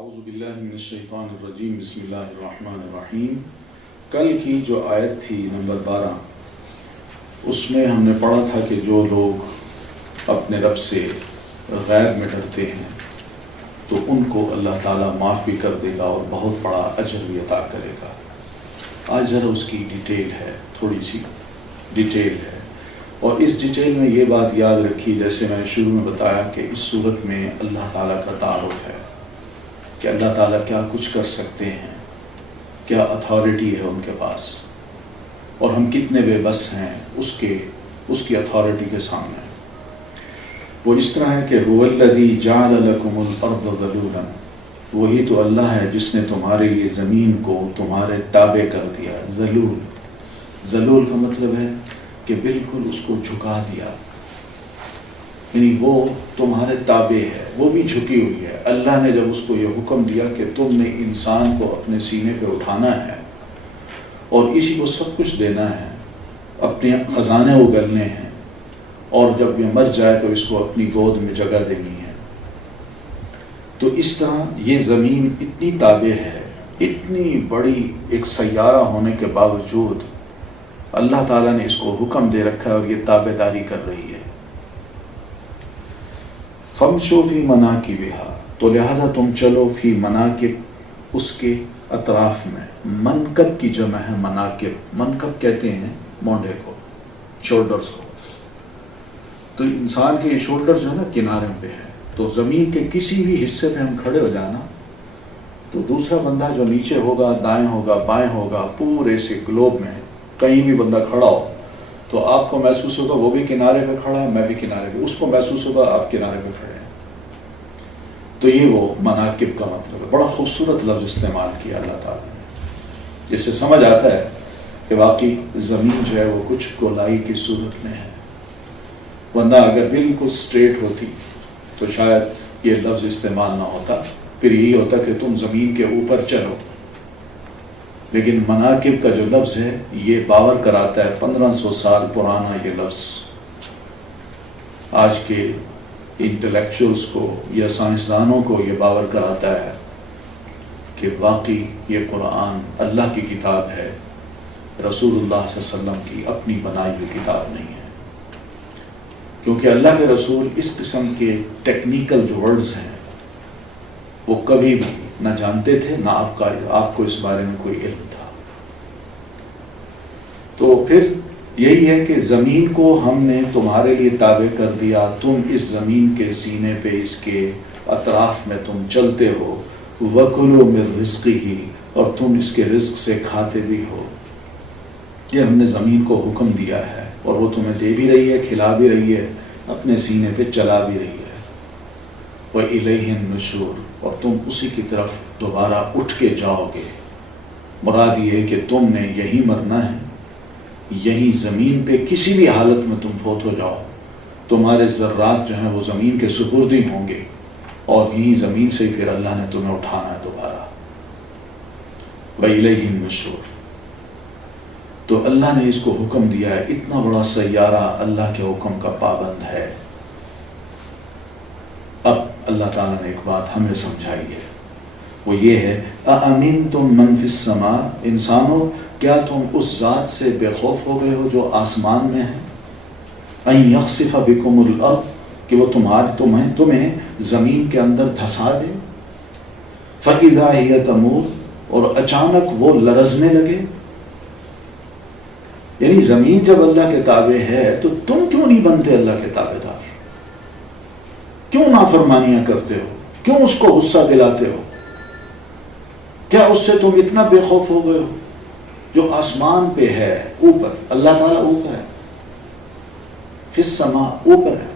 اعوذ باللہ من الشیطان الرجیم بسم اللہ الرحمن الرحیم۔ کل کی جو آیت تھی نمبر 12، اس میں ہم نے پڑھا تھا کہ جو لوگ اپنے رب سے غیب میں ڈرتے ہیں تو ان کو اللہ تعالیٰ معاف بھی کر دے گا اور بہت بڑا اجر بھی عطا کرے گا۔ آج ذرا اس کی ڈیٹیل ہے، تھوڑی سی ڈیٹیل ہے، اور اس ڈیٹیل میں یہ بات یاد رکھی، جیسے میں نے شروع میں بتایا کہ اس صورت میں اللہ تعالیٰ کا تعارف ہے کہ اللہ تعالیٰ کیا کچھ کر سکتے ہیں، کیا اتھارٹی ہے ان کے پاس، اور ہم کتنے بے بس ہیں اس کی اتھارٹی کے سامنے۔ وہ اس طرح ہے کہ هو الذی جعل لکم الارض ذلولا، وہی تو اللہ ہے جس نے تمہارے لیے زمین کو تمہارے تابع کر دیا۔ ذلول کا مطلب ہے کہ بالکل اس کو جھکا دیا، یعنی وہ تمہارے تابع ہے، وہ بھی جھکی ہوئی ہے۔ اللہ نے جب اس کو یہ حکم دیا کہ تم نے انسان کو اپنے سینے پہ اٹھانا ہے اور اسی کو سب کچھ دینا ہے، اپنے خزانے اگلنے ہیں، اور جب یہ مر جائے تو اس کو اپنی گود میں جگہ دینی ہے، تو اس طرح یہ زمین اتنی تابع ہے، اتنی بڑی ایک سیارہ ہونے کے باوجود اللہ تعالیٰ نے اس کو حکم دے رکھا ہے اور یہ تابع داری کر رہی ہے۔ فَامْشُوا فِي مَنَاكِبِهَا، تو لہذا تم چلو فی مناکب، اس کے اطراف میں۔ منکب کی جمع ہے مناکب، منکب کہتے ہیں مونڈے کو، شولڈرز کو۔ تو انسان کے یہ شولڈر جو ہے نا کنارے پہ ہے، تو زمین کے کسی بھی حصے پہ ہم کھڑے ہو جانا تو دوسرا بندہ جو نیچے ہوگا، دائیں ہوگا، بائیں ہوگا، پورے سے گلوب میں کہیں بھی بندہ کھڑا ہو تو آپ کو محسوس ہوگا وہ بھی کنارے پہ کھڑا ہے، میں بھی کنارے پہ، اس کو محسوس ہوگا آپ کنارے پہ کھڑے ہیں۔ تو یہ وہ مناکب کا مطلب ہے۔ بڑا خوبصورت لفظ استعمال کیا اللہ تعالیٰ نے، جس سے سمجھ آتا ہے کہ واقعی زمین جو ہے وہ کچھ گولائی کی صورت میں ہے، ورنہ اگر بالکل اسٹریٹ ہوتی تو شاید یہ لفظ استعمال نہ ہوتا، پھر یہی ہوتا کہ تم زمین کے اوپر چلو۔ لیکن مناکب کا جو لفظ ہے یہ باور کراتا ہے، 1500 سال پرانا یہ لفظ آج کے انٹلیکچوئلز کو یا سائنسدانوں کو یہ باور کراتا ہے کہ واقعی یہ قرآن اللہ کی کتاب ہے، رسول اللہ صلی اللہ علیہ وسلم کی اپنی بنائی ہوئی کتاب نہیں ہے۔ کیونکہ اللہ کے رسول اس قسم کے ٹیکنیکل جو ورڈز ہیں وہ کبھی بھی نہ جانتے تھے، نہ آپ کو اس بارے میں کوئی علم تھا۔ تو پھر یہی ہے کہ زمین کو ہم نے تمہارے لیے تابع کر دیا، تم اس زمین کے سینے پہ، اس کے اطراف میں تم چلتے ہو۔ وَكُلُوا مِن رِزْقِهِ، اور تم اس کے رزق سے کھاتے بھی ہو۔ یہ ہم نے زمین کو حکم دیا ہے اور وہ تمہیں دے بھی رہی ہے، کھلا بھی رہی ہے، اپنے سینے پہ چلا بھی رہی ہے۔ وَإِلَيْهِ النُّشُورُ، اور تم اسی کی طرف دوبارہ اٹھ کے جاؤ گے۔ مراد یہ ہے کہ تم نے یہی مرنا ہے، یہی زمین پہ کسی بھی حالت میں تم فوت ہو جاؤ، تمہارے ذرات جو ہیں وہ زمین کے سپرد ہی ہوں گے، اور یہی زمین سے پھر اللہ نے تمہیں اٹھانا ہے دوبارہ۔ وَإِلَيْهِ النُّشُورُ، تو اللہ نے اس کو حکم دیا ہے، اتنا بڑا سیارہ اللہ کے حکم کا پابند ہے۔ اب اللہ تعالیٰ نے ایک بات ہمیں سمجھائی ہے، وہ یہ ہے اَأَمِنْتُم مَّن فِي السَّمَاءِ، انسانوں کیا تم اس ذات سے بے خوف ہو گئے ہو جو آسمان میں ہے؟ أَن يَخْسِفَ بِكُمُ الْأَرْضَ، کہ وہ تمہیں زمین کے اندر دھسا دے۔ فَإِذَا هِيَ تَمُورُ، اور اچانک وہ لرزنے لگے۔ یعنی زمین جب اللہ کے تابع ہے تو تم کیوں نہیں بنتے اللہ کے تابع دار؟ کیوں نافرمانیاں کرتے ہو؟ کیوں اس کو غصہ دلاتے ہو؟ کیا اس سے تم اتنا بے خوف ہو گئے ہو؟ جو آسمان پہ ہے، اوپر، اللہ تعالیٰ اوپر ہے، فی السماء، اوپر ہے۔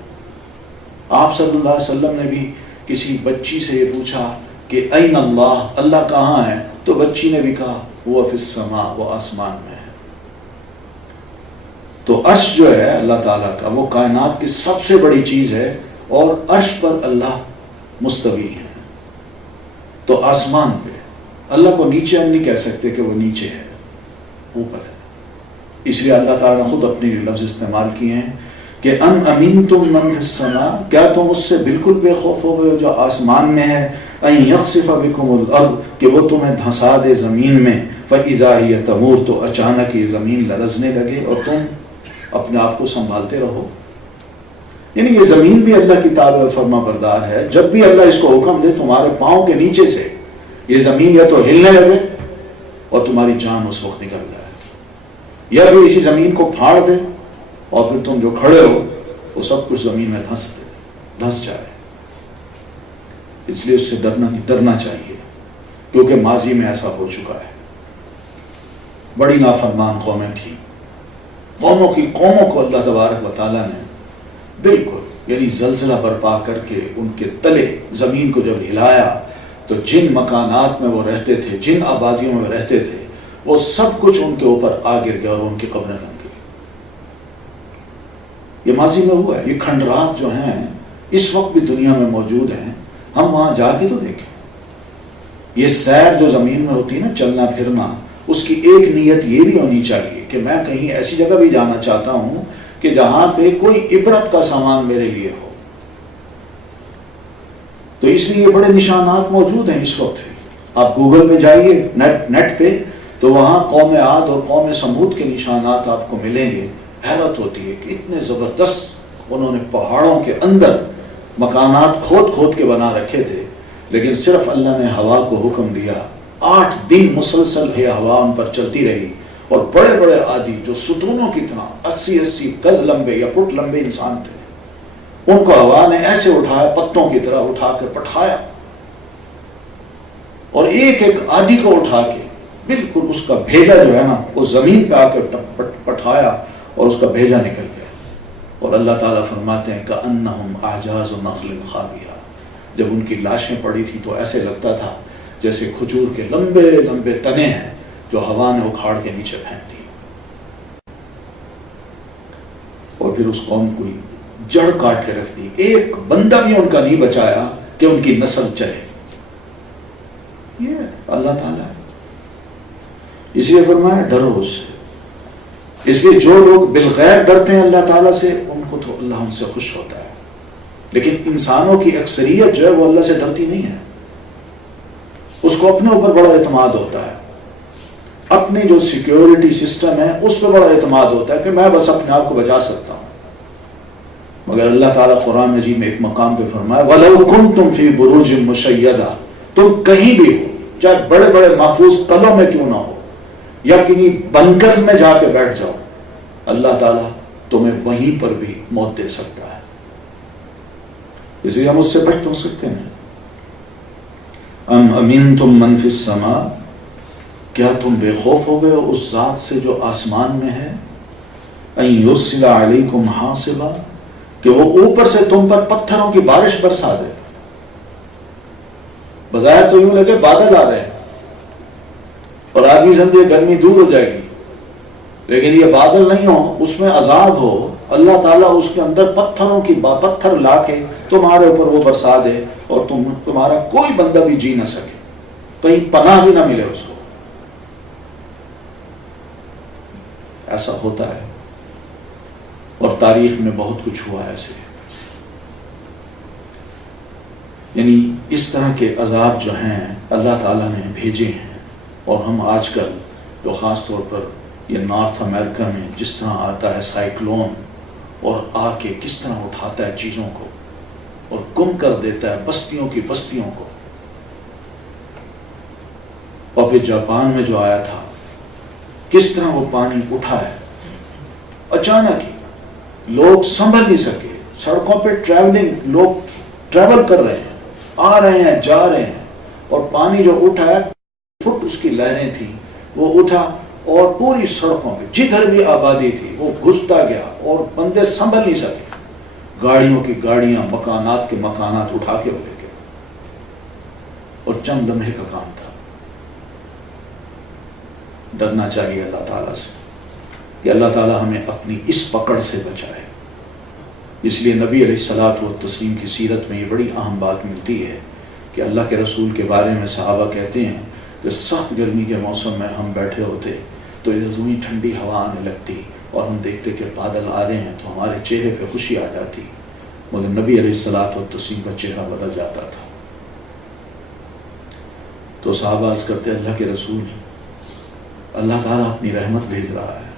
آپ صلی اللہ علیہ وسلم نے بھی کسی بچی سے یہ پوچھا کہ این اللہ، اللہ کہاں ہے؟ تو بچی نے بھی کہا وہ فی السماء، وہ آسمان میں ہے۔ تو عرش جو ہے اللہ تعالیٰ کا، وہ کائنات کی سب سے بڑی چیز ہے، اور عرش پر اللہ مستوی ہے۔ تو آسمان پہ اللہ کو نیچے ہم نہیں کہہ سکتے کہ وہ نیچے ہے، اوپر ہے۔ اس لیے اللہ تعالیٰ نے خود اپنے لفظ استعمال کیے ہیں کہ ام امنتم من فی السماء، کیا تم اس سے بالکل بے خوف ہو گئے ہو جو آسمان میں ہے، ان یخسف بکم الارض، کہ وہ تمہیں دھنسا دے زمین میں، فاذا ہی تمور، تو اچانک یہ زمین لرزنے لگے اور تم اپنے آپ کو سنبھالتے رہو۔ یعنی یہ زمین بھی اللہ کی تابع و فرما بردار ہے، جب بھی اللہ اس کو حکم دے تمہارے پاؤں کے نیچے سے یہ زمین یا تو ہلنے لگے اور تمہاری جان اس وقت نکل جائے، یا پھر اسی زمین کو پھاڑ دے اور پھر تم جو کھڑے ہو وہ سب کچھ زمین میں دھنس جائے۔ اس لیے اس سے ڈرنا چاہیے، کیونکہ ماضی میں ایسا ہو چکا ہے۔ بڑی نافرمان قومیں تھیں، قوموں کو اللہ تبارک و تعالیٰ نے بالکل یعنی زلزلہ برپا کر کے ان کے تلے زمین کو جب ہلایا تو جن مکانات میں وہ رہتے تھے، جن آبادیوں میں وہ رہتے تھے، وہ سب کچھ ان کے اوپر آ گر گیا اور ان کی قبریں بن گئی۔ یہ ماضی میں ہوا ہے۔ یہ کھنڈرات جو ہیں اس وقت بھی دنیا میں موجود ہیں، ہم وہاں جا کے تو دیکھیں۔ یہ سیر جو زمین میں ہوتی ہے نا، چلنا پھرنا، اس کی ایک نیت یہ بھی ہونی چاہیے کہ میں کہیں ایسی جگہ بھی جانا چاہتا ہوں کہ جہاں پہ کوئی عبرت کا سامان میرے لیے ہو۔ تو اس لیے یہ بڑے نشانات موجود ہیں اس وقت۔ آپ گوگل میں جائیے، نیٹ پہ، تو وہاں قوم عاد اور قوم سمود کے نشانات آپ کو ملیں گے۔ حیرت ہوتی ہے کہ اتنے زبردست انہوں نے پہاڑوں کے اندر مکانات کھود کے بنا رکھے تھے، لیکن صرف اللہ نے ہوا کو حکم دیا، 8 دن مسلسل ہے ہوا ان پر چلتی رہی، اور بڑے بڑے آدی جو ستونوں کی طرح 80 گز لمبے یا فٹ لمبے انسان تھے، ان کو ہوا نے ایسے اٹھایا، پتوں کی طرح اٹھا کے پٹھایا، اور ایک ایک آدی کو اٹھا کے بالکل اس کا بھیجا جو ہے نا وہ زمین پہ آ کے پٹھایا اور اس کا بھیجا نکل گیا۔ اور اللہ تعالیٰ فرماتے ہیں کأنہم اعجاز نخل خاویہ، جب ان کی لاشیں پڑی تھی تو ایسے لگتا تھا جیسے کھجور کے لمبے لمبے تنے ہیں جو ہوا نے اکھاڑ کے نیچے پھینک دی۔ اور پھر اس قوم کو جڑ کاٹ کے رکھ دی، ایک بندہ بھی ان کا نہیں بچایا کہ ان کی نسل چلے۔ یہ اللہ تعالیٰ ہے، اس لیے فرمایا ڈرو اس سے۔ اس لیے جو لوگ بالغیب ڈرتے ہیں اللہ تعالیٰ سے، ان کو تو اللہ ان سے خوش ہوتا ہے، لیکن انسانوں کی اکثریت جو ہے وہ اللہ سے ڈرتی نہیں ہے، اس کو اپنے اوپر بڑا اعتماد ہوتا ہے، اپنی جو سیکیورٹی سسٹم ہے اس پہ بڑا اعتماد ہوتا ہے کہ میں بس اپنے آپ کو بچا سکتا ہوں۔ مگر اللہ تعالیٰ قرآن مجید میں ایک مقام پہ فرمایا وَلَوْ كُنْتُمْ فِي بُرُوجٍ مُشَيَّدَةٍ، تم کہیں بھی ہو، چاہے بڑے بڑے محفوظ قلعوں میں کیوں نہ ہو، یا کنی بنکرز میں جا کے بیٹھ جاؤ، اللہ تعالیٰ تمہیں وہیں پر بھی موت دے سکتا ہے۔ اس لیے ہم اس سے بچ تو سکتے ہیں۔ ام امنتم من فی السماء، کیا تم بے خوف ہو گئے ہو اس ذات سے جو آسمان میں ہے، ان یرسل علیکم حاصبا، کہ وہ اوپر سے تم پر پتھروں کی بارش برسا دے۔ بظاہر تو یوں لگے بادل آ رہے ہیں اور آدمی سمجھے گرمی دور ہو جائے گی، لیکن یہ بادل نہیں ہو، اس میں عذاب ہو، اللہ تعالیٰ اس کے اندر پتھر لا کے تمہارے اوپر وہ برسا دے اور تمہارا کوئی بندہ بھی جی نہ سکے، کہیں پناہ بھی نہ ملے اس کو۔ ایسا ہوتا ہے اور تاریخ میں بہت کچھ ہوا ایسے، یعنی اس طرح کے عذاب جو ہیں اللہ تعالیٰ نے بھیجے ہیں، اور ہم آج کل جو خاص طور پر یہ نارتھ امریکہ میں جس طرح آتا ہے سائیکلون اور آ کے کس طرح اٹھاتا ہے چیزوں کو اور گم کر دیتا ہے بستیوں کی بستیوں کو، اور پھر جاپان میں جو آیا تھا کس طرح وہ پانی اٹھا ہے اچانک ہی، لوگ سنبھل نہیں سکے، سڑکوں پہ لوگ ٹریول کر رہے ہیں، آ رہے ہیں جا رہے ہیں، اور پانی جو اٹھا ہے فٹ اس کی لہریں تھیں، وہ اٹھا اور پوری سڑکوں پہ جدھر بھی آبادی تھی وہ گھستا گیا اور بندے سنبھل نہیں سکے، گاڑیوں کی گاڑیاں، مکانات کے مکانات اٹھا کے وہ لے گئے، اور چند لمحے کا کام تھا۔ ڈرنا چاہیے اللہ تعالیٰ سے کہ اللہ تعالیٰ ہمیں اپنی اس پکڑ سے بچائے۔ اس لیے نبی علیہ الصلوۃ والتسلیم کی سیرت میں یہ بڑی اہم بات ملتی ہے کہ اللہ کے رسول کے بارے میں صحابہ کہتے ہیں کہ سخت گرمی کے موسم میں ہم بیٹھے ہوتے تو ادھر ٹھنڈی ہوا آنے لگتی اور ہم دیکھتے کہ بادل آ رہے ہیں تو ہمارے چہرے پہ خوشی آ جاتی، مگر نبی علیہ الصلوۃ والتسلیم کا چہرہ بدل جاتا تھا۔ تو صحابہ عرض کرتے اللہ کے رسول، اللہ تعالیٰ اپنی رحمت بھیج رہا ہے،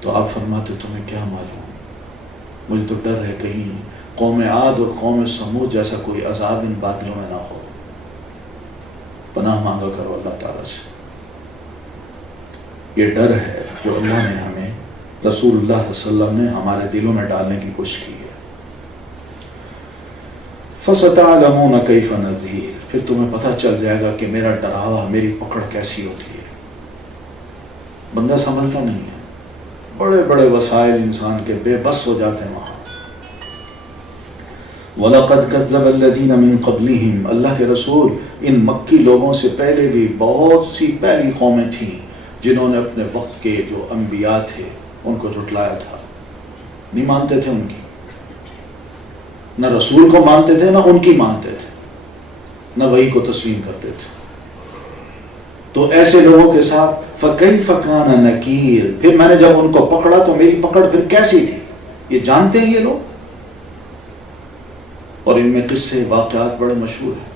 تو آپ فرماتے تمہیں کیا معلوم، مجھے تو ڈر ہے کہیں قوم عاد اور قوم سمود جیسا کوئی عذاب ان بادلوں میں نہ ہو۔ پناہ مانگا کرو اللہ تعالیٰ سے۔ یہ ڈر ہے جو اللہ نے ہمیں، رسول اللہ صلی اللہ علیہ وسلم نے ہمارے دلوں میں ڈالنے کی کوشش کی ہے۔ فَسَتَعْلَمُونَ كَيْفَ نَذِيرٌ، پھر تمہیں پتہ چل جائے گا کہ میرا ڈراوا، میری پکڑ کیسی ہوتی ہے۔ بندہ سنبھلتا نہیں ہے، بڑے بڑے وسائل انسان کے بے بس ہو جاتے ہیں وہاں۔ وَلَقَدْ كَذَّبَ الَّذِينَ مِن قَبْلِهِمْ، اللہ کے رسول ان مکی لوگوں سے پہلے بھی بہت سی پہلی قومیں تھیں جنہوں نے اپنے وقت کے جو انبیاء تھے ان کو جھٹلایا تھا، نہیں مانتے تھے ان کی، نہ رسول کو مانتے تھے نہ ان کی مانتے تھے، نہ وحی کو تسلیم کرتے تھے۔ تو ایسے لوگوں کے ساتھ فَكَيْفَ كَانَ نَكِيرٌ، پھر میں نے جب ان کو پکڑا تو میری پکڑ پھر کیسی تھی، یہ جانتے ہیں یہ لوگ، اور ان میں قصے واقعات بڑے مشہور ہیں۔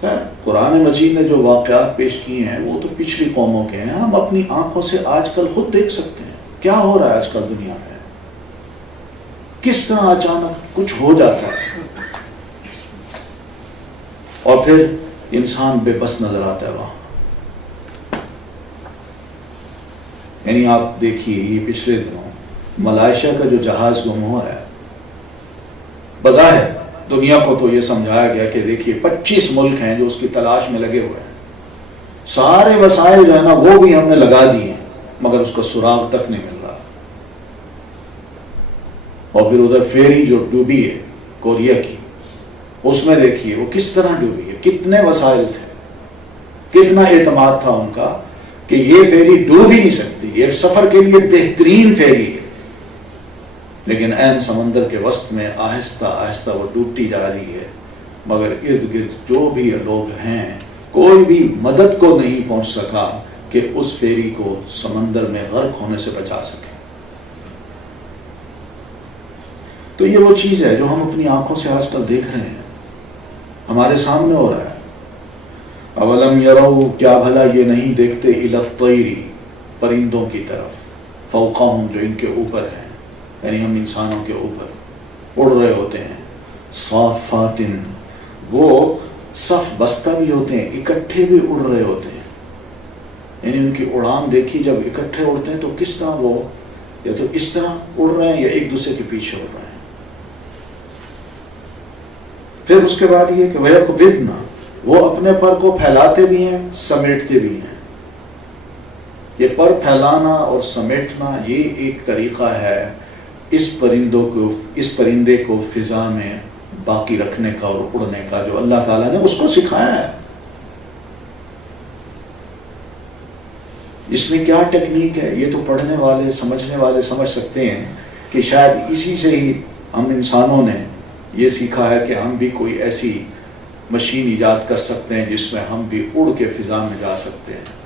خیر قرآن مجید نے جو واقعات پیش کیے ہیں وہ تو پچھلی قوموں کے ہیں، ہم اپنی آنکھوں سے آج کل خود دیکھ سکتے ہیں کیا ہو رہا ہے آج کل دنیا میں، کس طرح اچانک کچھ ہو جاتا ہے اور پھر انسان بے بس نظر آتا ہے وہاں۔ یعنی آپ دیکھیے یہ پچھلے دنوں ملائیشیا کا جو جہاز گم ہوا ہے، بظاہر دنیا کو تو یہ سمجھایا گیا کہ دیکھیے 25 ملک ہیں جو اس کی تلاش میں لگے ہوئے ہیں، سارے وسائل جو ہے نا وہ بھی ہم نے لگا دیے ہیں، مگر اس کا سراغ تک نہیں مل رہا۔ اور پھر ادھر فیری جو ڈوبی ہے کوریا کی، اس میں دیکھیے وہ کس طرح ڈوبی ہے، کتنے وسائل تھے، کتنا اعتماد تھا ان کا کہ یہ فیری ڈوب ہی نہیں سکتی، یہ سفر کے لیے بہترین فیری ہے، لیکن عین سمندر کے وسط میں آہستہ آہستہ وہ ڈوبتی جا رہی ہے، مگر ارد گرد جو بھی لوگ ہیں کوئی بھی مدد کو نہیں پہنچ سکا کہ اس فیری کو سمندر میں غرق ہونے سے بچا سکے۔ تو یہ وہ چیز ہے جو ہم اپنی آنکھوں سے آج کل دیکھ رہے ہیں، ہمارے سامنے ہو رہا ہے۔ اولم یرو، کیا بھلا یہ نہیں دیکھتے، الی الطیر، پرندوں کی طرف، فوقہم، جو ان کے اوپر ہیں، یعنی ہم انسانوں کے اوپر اڑ رہے ہوتے ہیں، صافات، وہ صف بستہ بھی ہوتے ہیں، اکٹھے بھی اڑ رہے ہوتے ہیں، یعنی ان کی اڑان دیکھی جب اکٹھے اڑتے ہیں تو کس طرح وہ یا تو اس طرح اڑ رہے ہیں یا ایک دوسرے کے پیچھے اڑ رہے ہیں۔ پھر اس کے بعد یہ کہ وَيَقْبِضْنَ، وہ اپنے پر کو پھیلاتے بھی ہیں سمیٹتے بھی ہیں۔ یہ پر پھیلانا اور سمیٹنا یہ ایک طریقہ ہے اس پرندے کو فضا میں باقی رکھنے کا اور اڑنے کا، جو اللہ تعالیٰ نے اس کو سکھایا ہے۔ اس میں کیا ٹیکنیک ہے یہ تو پڑھنے والے سمجھنے والے سمجھ سکتے ہیں کہ شاید اسی سے ہی ہم انسانوں نے یہ سیکھا ہے کہ ہم بھی کوئی ایسی مشین ایجاد کر سکتے ہیں جس میں ہم بھی اڑ کے فضا میں جا سکتے ہیں،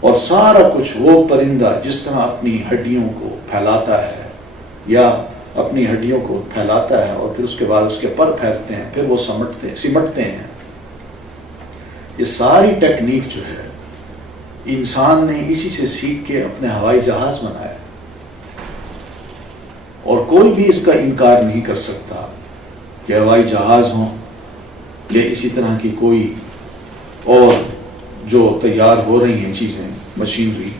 اور سارا کچھ وہ پرندہ جس طرح اپنی ہڈیوں کو پھیلاتا ہے یا اپنی ہڈیوں کو پھیلاتا ہے اور پھر اس کے بعد اس کے پر پھیلتے ہیں، پھر وہ سمٹتے ہیں، یہ ساری ٹیکنیک جو ہے انسان نے اسی سے سیکھ کے اپنے ہوائی جہاز بنایا، اور کوئی بھی اس کا انکار نہیں کر سکتا کہ ہوائی جہاز ہوں یا اسی طرح کی کوئی اور جو تیار ہو رہی ہیں چیزیں، مشینری،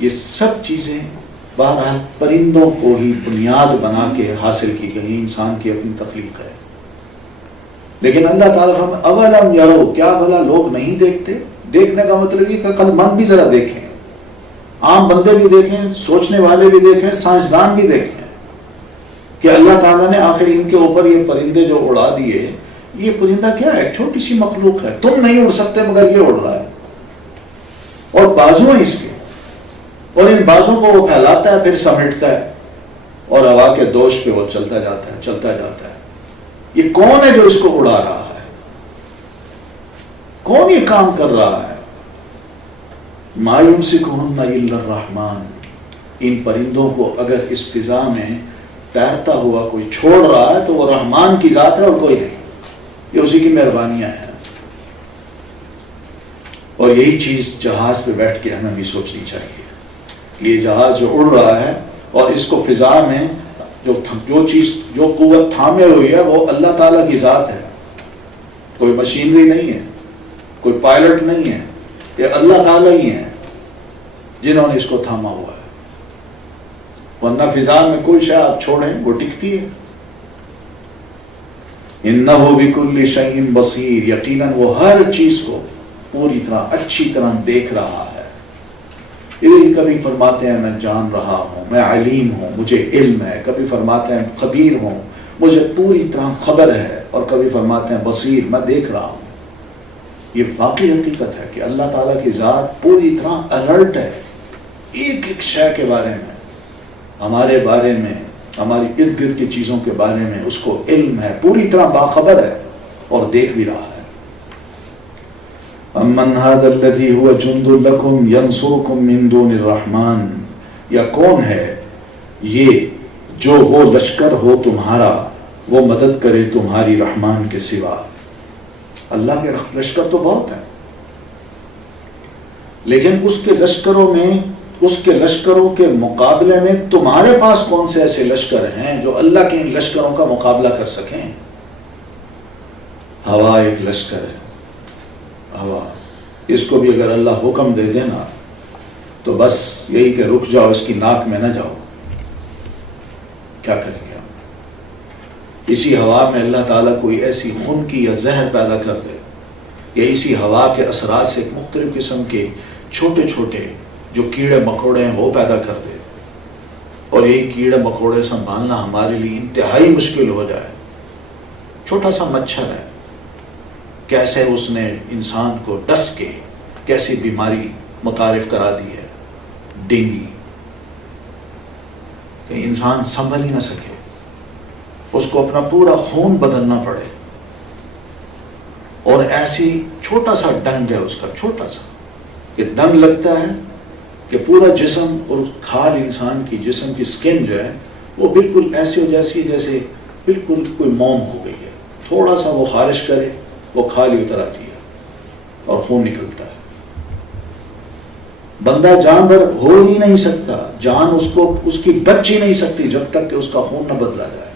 یہ سب چیزیں بہرحال پرندوں کو ہی بنیاد بنا کے حاصل کی گئی، انسان کی اپنی تخلیق ہے۔ لیکن اللہ تعالیٰ فرماتا ہے اولم یرو، کیا بھلا لوگ نہیں دیکھتے؟ دیکھنے کا مطلب یہ کہ عقل مند بھی ذرا دیکھیں، عام بندے بھی دیکھیں، سوچنے والے بھی دیکھیں، سائنسدان بھی دیکھیں کہ اللہ تعالیٰ نے آخر ان کے اوپر یہ پرندے جو اڑا دیے، یہ پرندہ کیا ہے؟ چھوٹی سی مخلوق ہے، تم نہیں اڑ سکتے مگر یہ اڑ رہا ہے، اور بازو ہیں اس کے، اور ان بازوں کو وہ پھیلاتا ہے پھر سمیٹتا ہے اور ہوا کے دوش پہ وہ چلتا جاتا ہے۔ یہ کون ہے جو اس کو اڑا رہا ہے؟ کون یہ کام کر رہا ہے؟ ما یمسکہن الا الرحمن، ان پرندوں کو اگر اس فضا میں تیرتا ہوا کوئی چھوڑ رہا ہے تو وہ رحمان کی ذات ہے اور کوئی نہیں، یہ اسی کی مہربانیاں ہیں۔ اور یہی چیز جہاز پہ بیٹھ کے ہمیں بھی سوچنی چاہیے کہ یہ جہاز جو اڑ رہا ہے اور اس کو فضا میں جو قوت تھامے ہوئی ہے وہ اللہ تعالیٰ کی ذات ہے، کوئی مشینری نہیں ہے، کوئی پائلٹ نہیں ہے، یہ اللہ تعالیٰ ہی ہیں جنہوں نے اس کو تھاما ہوا ہے، ورنہ فضا میں کوئی شے آپ چھوڑیں وہ ٹکتی ہے۔ انہ بکل شیء بصیر، یقیناً وہ ہر چیز کو پوری طرح اچھی طرح دیکھ رہا ہے۔ یہ کبھی فرماتے ہیں میں جان رہا ہوں، میں علیم ہوں، مجھے علم ہے، کبھی فرماتے ہیں خبیر ہوں، مجھے پوری طرح خبر ہے، اور کبھی فرماتے ہیں بصیر، میں دیکھ رہا ہوں۔ یہ واقعی حقیقت ہے کہ اللہ تعالیٰ کی ذات پوری طرح الرٹ ہے ایک ایک شے کے بارے میں، ہمارے بارے میں، ہماری ارد گرد کی چیزوں کے بارے میں اس کو علم ہے، پوری طرح باخبر ہے اور دیکھ بھی رہا ہے۔ امن ھذا الذی ھو جند لکم ینصرکم من دون الرحمن، یا کون ہے یہ جو وہ لشکر ہو تمہارا وہ مدد کرے تمہاری رحمان کے سوا۔ اللہ کے لشکر تو بہت ہیں، لیکن اس کے لشکروں کے مقابلے میں تمہارے پاس کون سے ایسے لشکر ہیں جو اللہ کے ان لشکروں کا مقابلہ کر سکیں؟ ہوا ایک لشکر ہے، ہوا، اس کو بھی اگر اللہ حکم دے دینا تو بس یہی کہ رک جاؤ، اس کی ناک میں نہ جاؤ، کیا کریں گے ہم؟ اسی ہوا میں اللہ تعالیٰ کوئی ایسی خون کی یا زہر پیدا کر دے، یا اسی ہوا کے اثرات سے مختلف قسم کے چھوٹے چھوٹے جو کیڑے مکوڑے ہیں وہ پیدا کر دے، اور یہی کیڑے مکوڑے سنبھالنا ہمارے لیے انتہائی مشکل ہو جائے۔ چھوٹا سا مچھر ہے، کیسے اس نے انسان کو ڈس کے کیسی بیماری متعارف کرا دی ہے، ڈینگی، کہ انسان سنبھل ہی نہ سکے، اس کو اپنا پورا خون بدلنا پڑے، اور ایسی چھوٹا سا ڈنگ ہے اس کا، چھوٹا سا کہ ڈنگ لگتا ہے کہ پورا جسم اور کھال انسان کی جسم کی سکن جو ہے وہ بالکل ایسی ہو جیسے بالکل کوئی موم ہو گئی ہے، تھوڑا سا وہ خارش کرے وہ کھال ہی اتر آتی ہے اور خون نکلتا ہے۔ بندہ جانور ہو ہی نہیں سکتا، جان اس کی بچ ہی نہیں سکتی جب تک کہ اس کا خون نہ بدلا جائے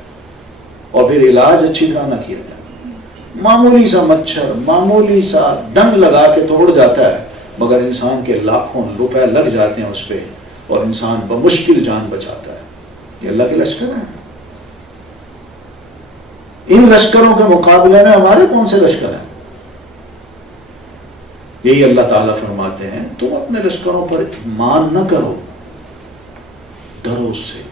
اور پھر علاج اچھی طرح نہ کیا جائے۔ معمولی سا مچھر، معمولی سا ڈنگ لگا کے توڑ جاتا ہے، مگر انسان کے لاکھوں روپے لگ جاتے ہیں اس پہ، اور انسان بمشکل جان بچاتا ہے۔ یہ اللہ کے لشکر ہیں۔ ان لشکروں کے مقابلے میں ہمارے کون سے لشکر ہیں؟ یہی اللہ تعالیٰ فرماتے ہیں تم اپنے لشکروں پر ایمان نہ کرو، ڈرو اس سے،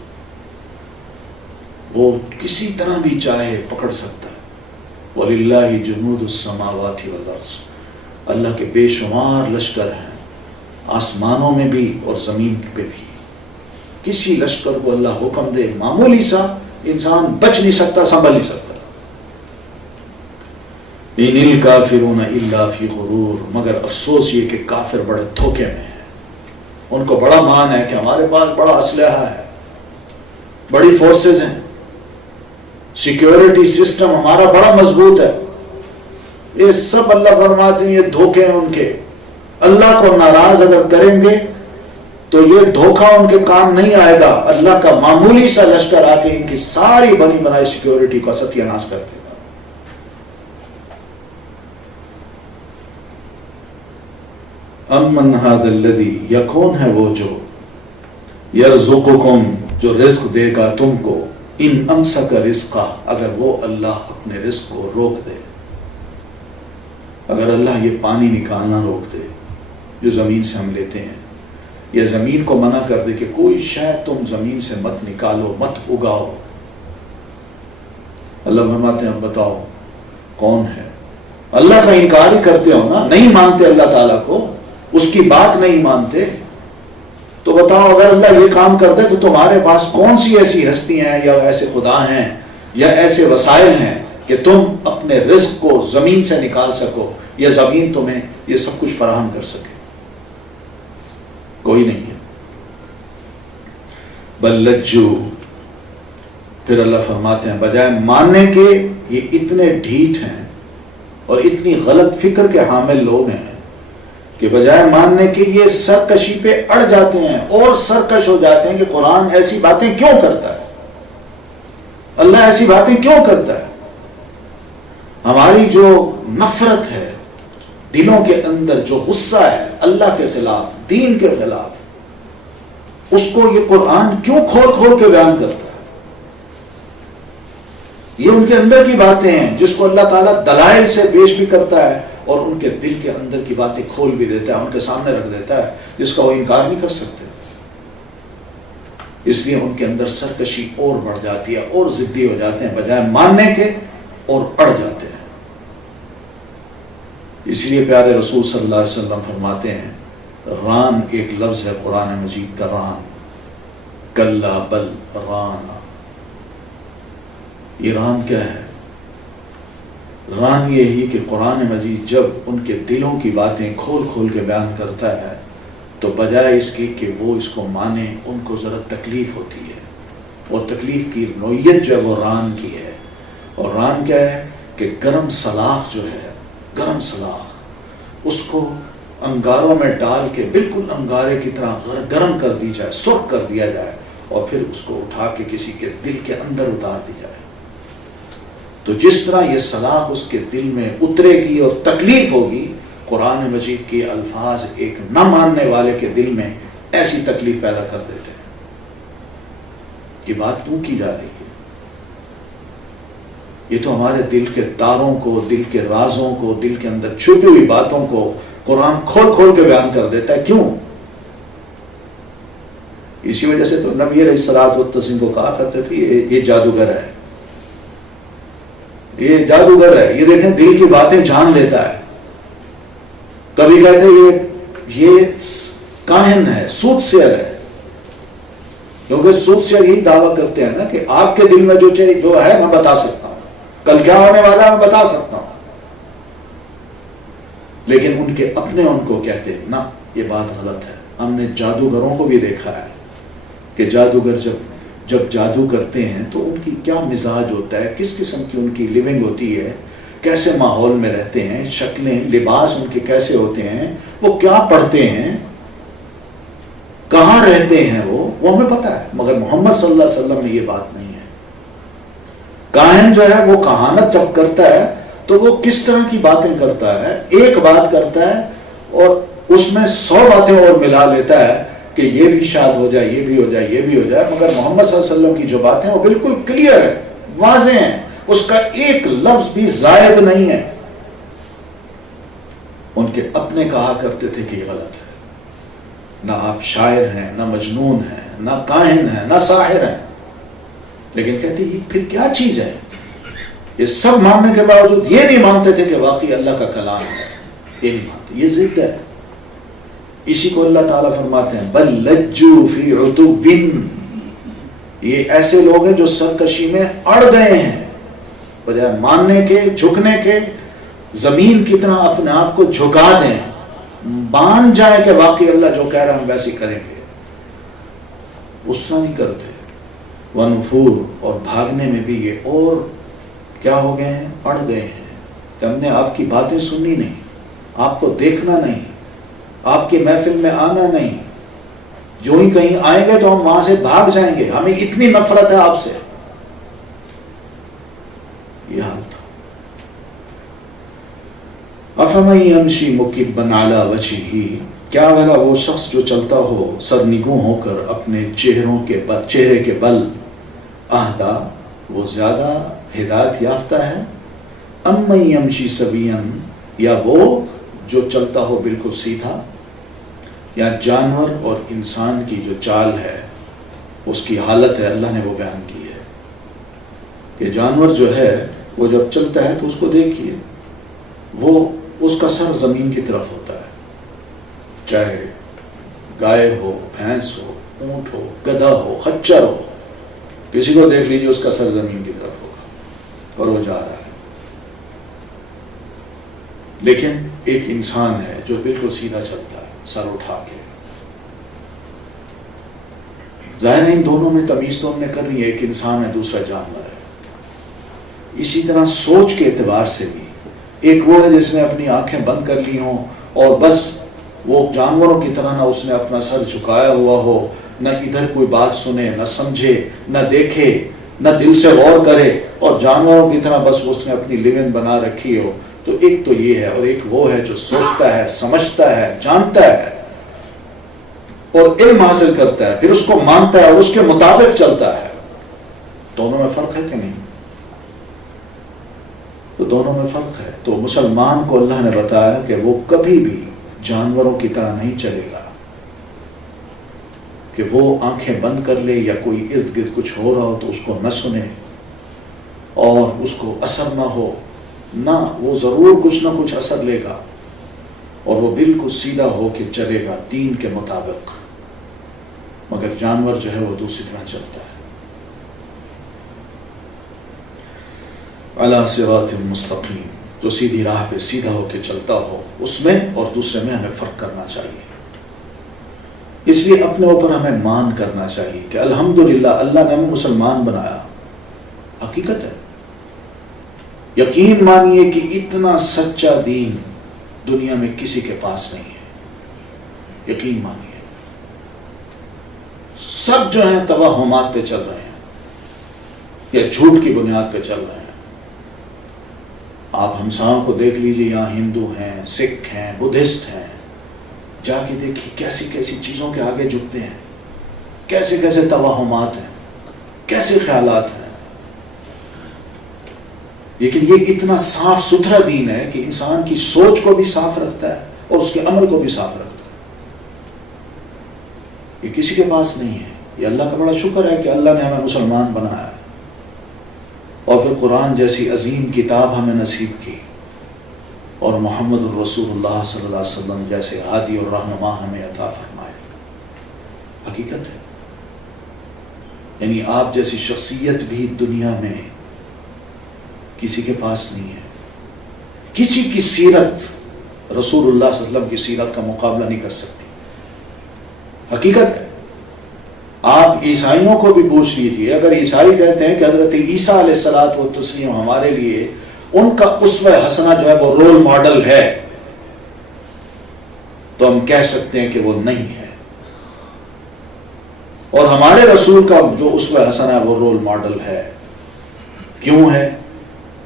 وہ کسی طرح بھی چاہے پکڑ سکتا ہے۔ وَلِلَّهِ جُنُودُ السَّمَاوَاتِ وَالْأَرْضِ، اللہ کے بے شمار لشکر ہیں، آسمانوں میں بھی اور زمین پہ بھی۔ کسی لشکر کو اللہ حکم دے، معمولی سا انسان بچ نہیں سکتا، سنبھل نہیں سکتا۔ ان الکافرون الا فی غرور، مگر افسوس یہ کہ کافر بڑے دھوکے میں ہیں۔ ان کو بڑا مان ہے کہ ہمارے پاس بڑا اسلحہ ہے، بڑی فورسز ہیں، سیکیورٹی سسٹم ہمارا بڑا مضبوط ہے۔ یہ سب اللہ فرماتے ہیں یہ دھوکے ہیں ان کے۔ اللہ کو ناراض اگر کریں گے تو یہ دھوکہ ان کے کام نہیں آئے گا۔ اللہ کا معمولی سا لشکر آ کے ان کی ساری بنی بنائی سیکیورٹی کا ستیہ ناش کر دے گا۔ امن ھذا الذی، یا کون ہے وہ جو یرزقکم، جو رزق دے گا تم کو، ان امسک رزقہ، اگر وہ اللہ اپنے رزق کو روک دے، اگر اللہ یہ پانی نکالنا روک دے جو زمین سے ہم لیتے ہیں، یا زمین کو منع کر دے کہ کوئی شے تم زمین سے مت نکالو، مت اگاؤ، اللہ فرماتے ہیں بتاؤ کون ہے؟ اللہ کا انکار ہی کرتے ہو نا، نہیں مانتے اللہ تعالیٰ کو، اس کی بات نہیں مانتے، تو بتاؤ اگر اللہ یہ کام کر دے تو تمہارے پاس کون سی ایسی ہستیاں ہیں یا ایسے خدا ہیں یا ایسے وسائل ہیں کہ تم اپنے رزق کو زمین سے نکال سکو یا زمین تمہیں یہ سب کچھ فراہم کر سکے؟ کوئی نہیں ہے. بل لجو، پھر اللہ فرماتے ہیں بجائے ماننے کے یہ اتنے ڈھیٹ ہیں اور اتنی غلط فکر کے حامل لوگ ہیں کہ بجائے ماننے کے یہ سرکشی پہ اڑ جاتے ہیں اور سرکش ہو جاتے ہیں کہ قرآن ایسی باتیں کیوں کرتا ہے، اللہ ایسی باتیں کیوں کرتا ہے. ہماری جو نفرت ہے دلوں کے اندر، جو غصہ ہے اللہ کے خلاف، دین کے خلاف، اس کو یہ قرآن کیوں کھول کھول کے بیان کرتا ہے. یہ ان کے اندر کی باتیں ہیں جس کو اللہ تعالیٰ دلائل سے پیش بھی کرتا ہے اور ان کے دل کے اندر کی باتیں کھول بھی دیتا ہے، ان کے سامنے رکھ دیتا ہے، جس کا وہ انکار نہیں کر سکتے. اس لیے ان کے اندر سرکشی اور بڑھ جاتی ہے اور ضدی ہو جاتے ہیں بجائے ماننے کے، اور اڑ جاتے ہیں. اس لیے پیارے رسول صلی اللہ علیہ وسلم فرماتے ہیں ران ایک لفظ ہے قرآن مجید کا، ران، کلا بل ران. یہ ران کیا ہے؟ ران یہ ہی کہ قرآن مجید جب ان کے دلوں کی باتیں کھول کھول کے بیان کرتا ہے تو بجائے اس کی کہ وہ اس کو مانے، ان کو ذرا تکلیف ہوتی ہے، اور تکلیف کی نوعیت جو ہے وہ ران کی ہے. اور ران کیا ہے کہ گرم سلاخ جو ہے، گرم سلاخ، اس کو انگاروں میں ڈال کے بالکل انگارے کی طرح گرم کر دی جائے، سرخ کر دیا جائے، اور پھر اس کو اٹھا کے کسی کے دل کے اندر اتار دی جائے. تو جس طرح یہ سلاخ اس کے دل میں اترے گی اور تکلیف ہوگی، قرآن مجید کے الفاظ ایک نہ ماننے والے کے دل میں ایسی تکلیف پیدا کر دیتے ہیں. یہ بات کیوں کی جا رہی ہے؟ یہ تو ہمارے دل کے تاروں کو، دل کے رازوں کو، دل کے اندر چھپی ہوئی باتوں کو قرآن کھول کھول کے بیان کر دیتا ہے. کیوں؟ اسی وجہ سے تو نبی علیہ الصلوۃ والتسلیم کو کہا کرتے تھے یہ جادوگر ہے، یہ جادوگر ہے، یہ دیکھیں دل کی باتیں جان لیتا ہے. کبھی کہتے یہ کاہن ہے، سود سیر ہے، کیونکہ سود سیر یہی دعویٰ کرتے ہیں نا کہ آپ کے دل میں جو چاہیے جو ہے میں بتا سکتا ہوں، کل کیا ہونے والا ہے میں بتا سکتا ہوں. لیکن ان کے اپنے ان کو کہتے ہیں نہ، یہ بات غلط ہے. ہم نے جادوگروں کو بھی دیکھا ہے کہ جادوگر جب جادو کرتے ہیں تو ان کی کیا مزاج ہوتا ہے، کس قسم کی ان کی لیونگ ہوتی ہے، کیسے ماحول میں رہتے ہیں، شکلیں، لباس ان کے کیسے ہوتے ہیں، وہ کیا پڑھتے ہیں، کہاں رہتے ہیں، وہ ہمیں پتہ ہے. مگر محمد صلی اللہ علیہ وسلم میں یہ بات نہیں ہے. کاہن جو ہے وہ کہانت جب کرتا ہے تو وہ کس طرح کی باتیں کرتا ہے، ایک بات کرتا ہے اور اس میں 100 باتیں اور ملا لیتا ہے کہ یہ بھی شاد ہو جائے، یہ بھی ہو جائے، یہ بھی ہو جائے. مگر محمد صلی اللہ علیہ وسلم کی جو باتیں وہ بالکل کلیئر ہے، واضح ہیں، اس کا ایک لفظ بھی زائد نہیں ہے. ان کے اپنے کہا کرتے تھے کہ یہ غلط ہے، نہ آپ شاعر ہیں، نہ مجنون ہیں، نہ کاہن ہیں، نہ ساحر ہیں. لیکن کہتے یہ پھر کیا چیز ہے؟ یہ سب ماننے کے باوجود یہ نہیں مانتے تھے کہ واقعی اللہ کا کلام ہے، یہ نہیں مانتے. یہ ضد ہے. اسی کو اللہ تعالیٰ فرماتے ہیں بل لجو فی عتو، یہ ایسے لوگ ہیں جو سرکشی میں اڑ گئے ہیں، بجائے ماننے کے، جھکنے کے، زمین کی طرح اپنے آپ کو جھکا دیں، باندھ جائیں کہ واقعی اللہ جو کہہ رہا ہے ہم ویسے کریں گے. اس طرح نہیں کرتے. ونفور، اور بھاگنے میں بھی یہ اور کیا ہو گئے ہیں، اڑ گئے ہیں کہ ہم نے آپ کی باتیں سننی نہیں، آپ کو دیکھنا نہیں، آپ کی محفل میں آنا نہیں، جو ہی کہیں آئیں گے تو ہم وہاں سے بھاگ جائیں گے، ہمیں اتنی نفرت ہے آپ سے. یہ حال تھا. افمن یمشی مکبا علی وجہہ، کیا بھلا وہ شخص جو چلتا ہو سرنگوں ہو کر اپنے چہرے کے بل، اہدا، وہ زیادہ ہدایت یافتہ ہے، امن یمشی سویا، یا وہ جو چلتا ہو بالکل سیدھا. یا جانور اور انسان کی جو چال ہے، اس کی حالت ہے اللہ نے وہ بیان کی ہے کہ جانور جو ہے وہ جب چلتا ہے تو اس کو دیکھیے، وہ اس کا سر زمین کی طرف ہوتا ہے، چاہے گائے ہو، بھینس ہو، اونٹ ہو، گدھا ہو، خچر ہو، کسی کو دیکھ لیجیے اس کا سر زمین کی طرف ہوگا اور وہ جا رہا ہے. لیکن ایک انسان ہے جو بالکل سیدھا چلتا ہے، سر اٹھا کے. ظاہر ہے ان دونوں میں تمیز تو ہم نے کرنی ہے، ایک انسان ہے دوسرا جانور ہے۔ اسی طرح سوچ کے اعتبار سے بھی ایک وہ ہے جس نے اپنی آنکھیں بند کر لی ہوں اور بس وہ جانوروں کی طرح نہ اس نے اپنا سر جھکایا ہوا ہو، نہ ادھر کوئی بات سنے، نہ سمجھے، نہ دیکھے، نہ دل سے غور کرے، اور جانوروں کی طرح بس اس نے اپنی لیون بنا رکھی ہو۔ تو ایک تو یہ ہے، اور ایک وہ ہے جو سوچتا ہے، سمجھتا ہے، جانتا ہے اور علم حاصل کرتا ہے، پھر اس کو مانتا ہے اور اس کے مطابق چلتا ہے۔ دونوں میں فرق ہے کہ نہیں؟ تو دونوں میں فرق ہے۔ تو مسلمان کو اللہ نے بتایا کہ وہ کبھی بھی جانوروں کی طرح نہیں چلے گا کہ وہ آنکھیں بند کر لے یا کوئی ارد گرد کچھ ہو رہا ہو تو اس کو نہ سنے اور اس کو اثر نہ ہو، نہ وہ ضرور کچھ نہ کچھ اثر لے گا، اور وہ بالکل سیدھا ہو کے چلے گا دین کے مطابق۔ مگر جانور جو ہے وہ دوسری طرح چلتا ہے۔ علی صراط مستقیم، جو سیدھی راہ پہ سیدھا ہو کے چلتا ہو، اس میں اور دوسرے میں ہمیں فرق کرنا چاہیے۔ اس لیے اپنے اوپر ہمیں مان کرنا چاہیے کہ الحمدللہ اللہ نے ہمیں مسلمان بنایا، حقیقت ہے۔ یقین مانیے کہ اتنا سچا دین دنیا میں کسی کے پاس نہیں ہے، یقین مانیے۔ سب جو ہیں توہمات پہ چل رہے ہیں یا جھوٹ کی بنیاد پہ چل رہے ہیں۔ آپ ہمسایوں کو دیکھ لیجئے، یہاں ہندو ہیں، سکھ ہیں، بدھسٹ ہیں، جا کے دیکھیے کیسی کیسی چیزوں کے آگے جھکتے ہیں، کیسے کیسے توہمات ہیں، کیسے خیالات ہیں۔ لیکن یہ اتنا صاف ستھرا دین ہے کہ انسان کی سوچ کو بھی صاف رکھتا ہے اور اس کے عمل کو بھی صاف رکھتا ہے۔ یہ کسی کے پاس نہیں ہے۔ یہ اللہ کا بڑا شکر ہے کہ اللہ نے ہمیں مسلمان بنایا اور پھر قرآن جیسی عظیم کتاب ہمیں نصیب کی، اور محمد الرسول اللہ صلی اللہ علیہ وسلم جیسے ہادی اور رہنما ہمیں عطا فرمائے۔ حقیقت ہے، یعنی آپ جیسی شخصیت بھی دنیا میں کسی کے پاس نہیں ہے۔ کسی کی سیرت رسول اللہ صلی اللہ علیہ وسلم کی سیرت کا مقابلہ نہیں کر سکتی، حقیقت ہے۔ آپ عیسائیوں کو بھی پوچھ لیجیے، اگر عیسائی کہتے ہیں کہ حضرت عیسیٰ علیہ الصلوۃ والتسلیم ہمارے لیے ان کا اسوہ حسنہ جو ہے وہ رول ماڈل ہے، تو ہم کہہ سکتے ہیں کہ وہ نہیں ہے۔ اور ہمارے رسول کا جو اسوہ حسنہ ہے وہ رول ماڈل ہے۔ کیوں ہے؟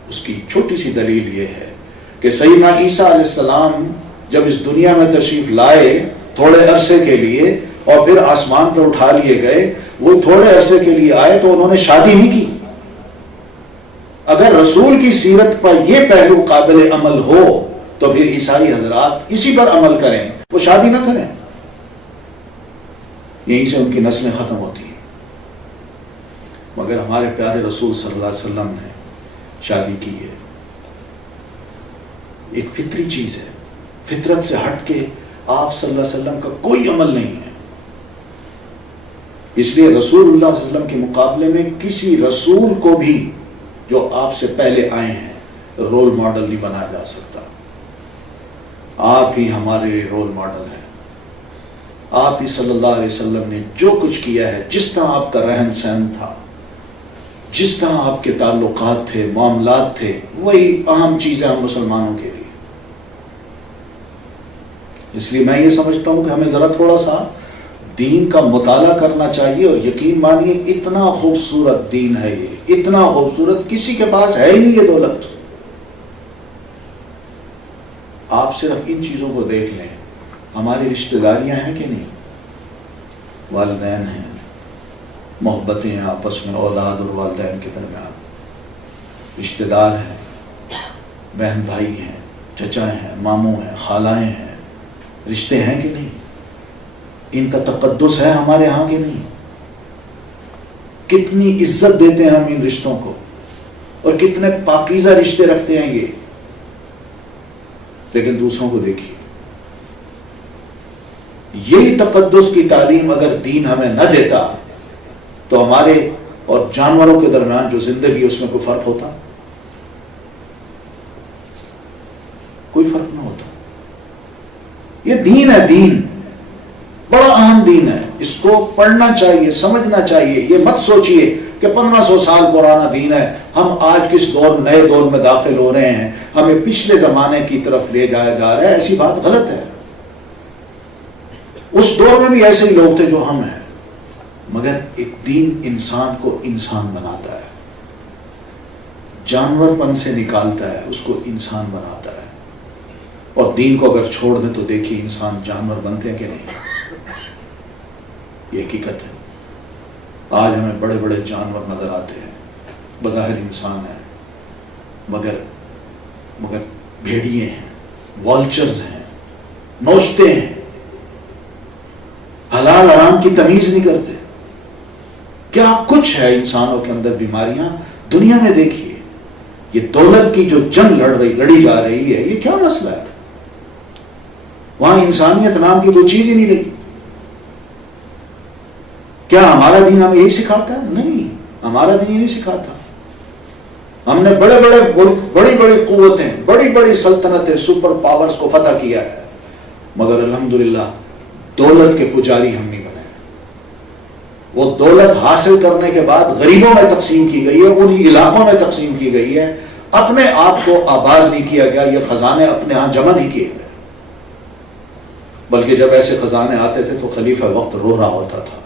اس کی چھوٹی سی دلیل یہ ہے کہ سیدنا عیسیٰ علیہ السلام جب اس دنیا میں تشریف لائے تھوڑے عرصے کے لیے اور پھر آسمان پر اٹھا لیے گئے، وہ تھوڑے عرصے کے لیے آئے تو انہوں نے شادی نہیں کی۔ اگر رسول کی سیرت پر یہ پہلو قابل عمل ہو تو پھر عیسائی حضرات اسی پر عمل کریں، وہ شادی نہ کریں، یہیں سے ان کی نسلیں ختم ہوتی ہیں۔ مگر ہمارے پیارے رسول صلی اللہ علیہ وسلم نے شادی کی ہے۔ ایک فطری چیز ہے، فطرت سے ہٹ کے آپ صلی اللہ علیہ وسلم کا کوئی عمل نہیں ہے۔ اس لیے رسول اللہ صلی اللہ علیہ وسلم کے مقابلے میں کسی رسول کو بھی جو آپ سے پہلے آئے ہیں رول ماڈل نہیں بنایا جا سکتا۔ آپ ہی ہمارے لیے رول ماڈل ہیں۔ آپ ہی صلی اللہ علیہ وسلم نے جو کچھ کیا ہے، جس طرح آپ کا رہن سہن تھا، جس طرح آپ کے تعلقات تھے، معاملات تھے، وہی اہم چیزیں ہم مسلمانوں کے لیے۔ اس لیے میں یہ سمجھتا ہوں کہ ہمیں ذرا تھوڑا سا دین کا مطالعہ کرنا چاہیے، اور یقین مانیے اتنا خوبصورت دین ہے یہ، اتنا خوبصورت، کسی کے پاس ہے ہی نہیں یہ دولت۔ آپ صرف ان چیزوں کو دیکھ لیں، ہماری رشتہ داریاں ہیں کہ نہیں؟ والدین ہیں، محبتیں ہیں آپس میں اولاد اور والدین کے درمیان، رشتہ دار ہیں، بہن بھائی ہیں، چچا ہیں، ماموں ہیں، خالائیں ہیں، رشتے ہیں کہ نہیں؟ ان کا تقدس ہے ہمارے ہاں کہ نہیں؟ کتنی عزت دیتے ہیں ہم ان رشتوں کو، اور کتنے پاکیزہ رشتے رکھتے ہیں یہ۔ لیکن دوسروں کو دیکھیے، یہی تقدس کی تعلیم اگر دین ہمیں نہ دیتا تو ہمارے اور جانوروں کے درمیان جو زندگی اس میں کوئی فرق ہوتا؟ کوئی فرق نہ ہوتا۔ یہ دین ہے، دین بڑا اہم دین ہے، اس کو پڑھنا چاہیے، سمجھنا چاہیے. یہ مت سوچئے کہ 1500 سال پرانا دین ہے، ہم آج کس دور نئے دور میں داخل ہو رہے ہیں، ہمیں پچھلے زمانے کی طرف لے جایا جا رہا ہے. ایسی بات غلط ہے. اس دور میں بھی ایسے ہی لوگ تھے جو ہم ہیں، مگر ایک دین انسان کو انسان بناتا ہے، جانور پن سے نکالتا ہے، اس کو انسان بناتا ہے. اور دین کو اگر چھوڑ دیں تو دیکھیے انسان جانور بنتے ہیں کہ نہیں. یہ حقیقت ہے. آج ہمیں بڑے بڑے جانور نظر آتے ہیں، بظاہر انسان ہیں، مگر بھیڑیے ہیں، والچرز ہیں، نوچتے ہیں، حلال حرام کی تمیز نہیں کرتے. کیا کچھ ہے انسانوں کے اندر بیماریاں. دنیا میں دیکھیے یہ دولت کی جو جنگ لڑی جا رہی ہے، یہ کیا مسئلہ ہے؟ وہاں انسانیت نام کی کوئی چیز ہی نہیں رہی. کیا ہمارا دین ہمیں یہی سکھاتا ہے؟ نہیں، ہمارا دین یہ نہیں سکھاتا. ہم نے بڑی بڑی قوتیں، بڑی بڑی سلطنتیں، سپر پاورز کو فتح کیا ہے، مگر الحمدللہ دولت کے پجاری ہم نہیں بنے. وہ دولت حاصل کرنے کے بعد غریبوں میں تقسیم کی گئی ہے، ان علاقوں میں تقسیم کی گئی ہے، اپنے آپ کو آباد نہیں کیا گیا. یہ خزانے اپنے ہاں جمع نہیں کیے گئے، بلکہ جب ایسے خزانے آتے تھے تو خلیفہ وقت رو رہا ہوتا تھا،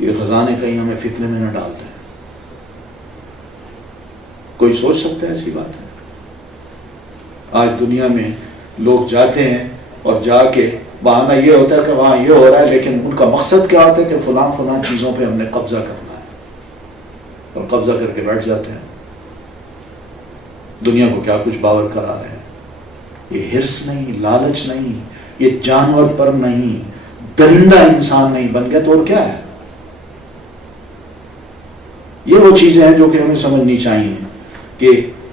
یہ خزانے کہیں ہمیں فتنے میں نہ ڈال دیں. کوئی سوچ سکتا ہے ایسی بات ہے؟ آج دنیا میں لوگ جاتے ہیں اور جا کے بہانہ یہ ہوتا ہے کہ وہاں یہ ہو رہا ہے، لیکن ان کا مقصد کیا ہوتا ہے کہ فلاں فلاں چیزوں پہ ہم نے قبضہ کرنا ہے، اور قبضہ کر کے بیٹھ جاتے ہیں. دنیا کو کیا کچھ باور کرا رہے ہیں. یہ ہرس نہیں، لالچ نہیں، یہ جانور پر نہیں، درندہ انسان نہیں بن گیا تو اور کیا ہے؟ یہ وہ چیزیں ہیں جو کہ ہمیں سمجھنی چاہیے کہ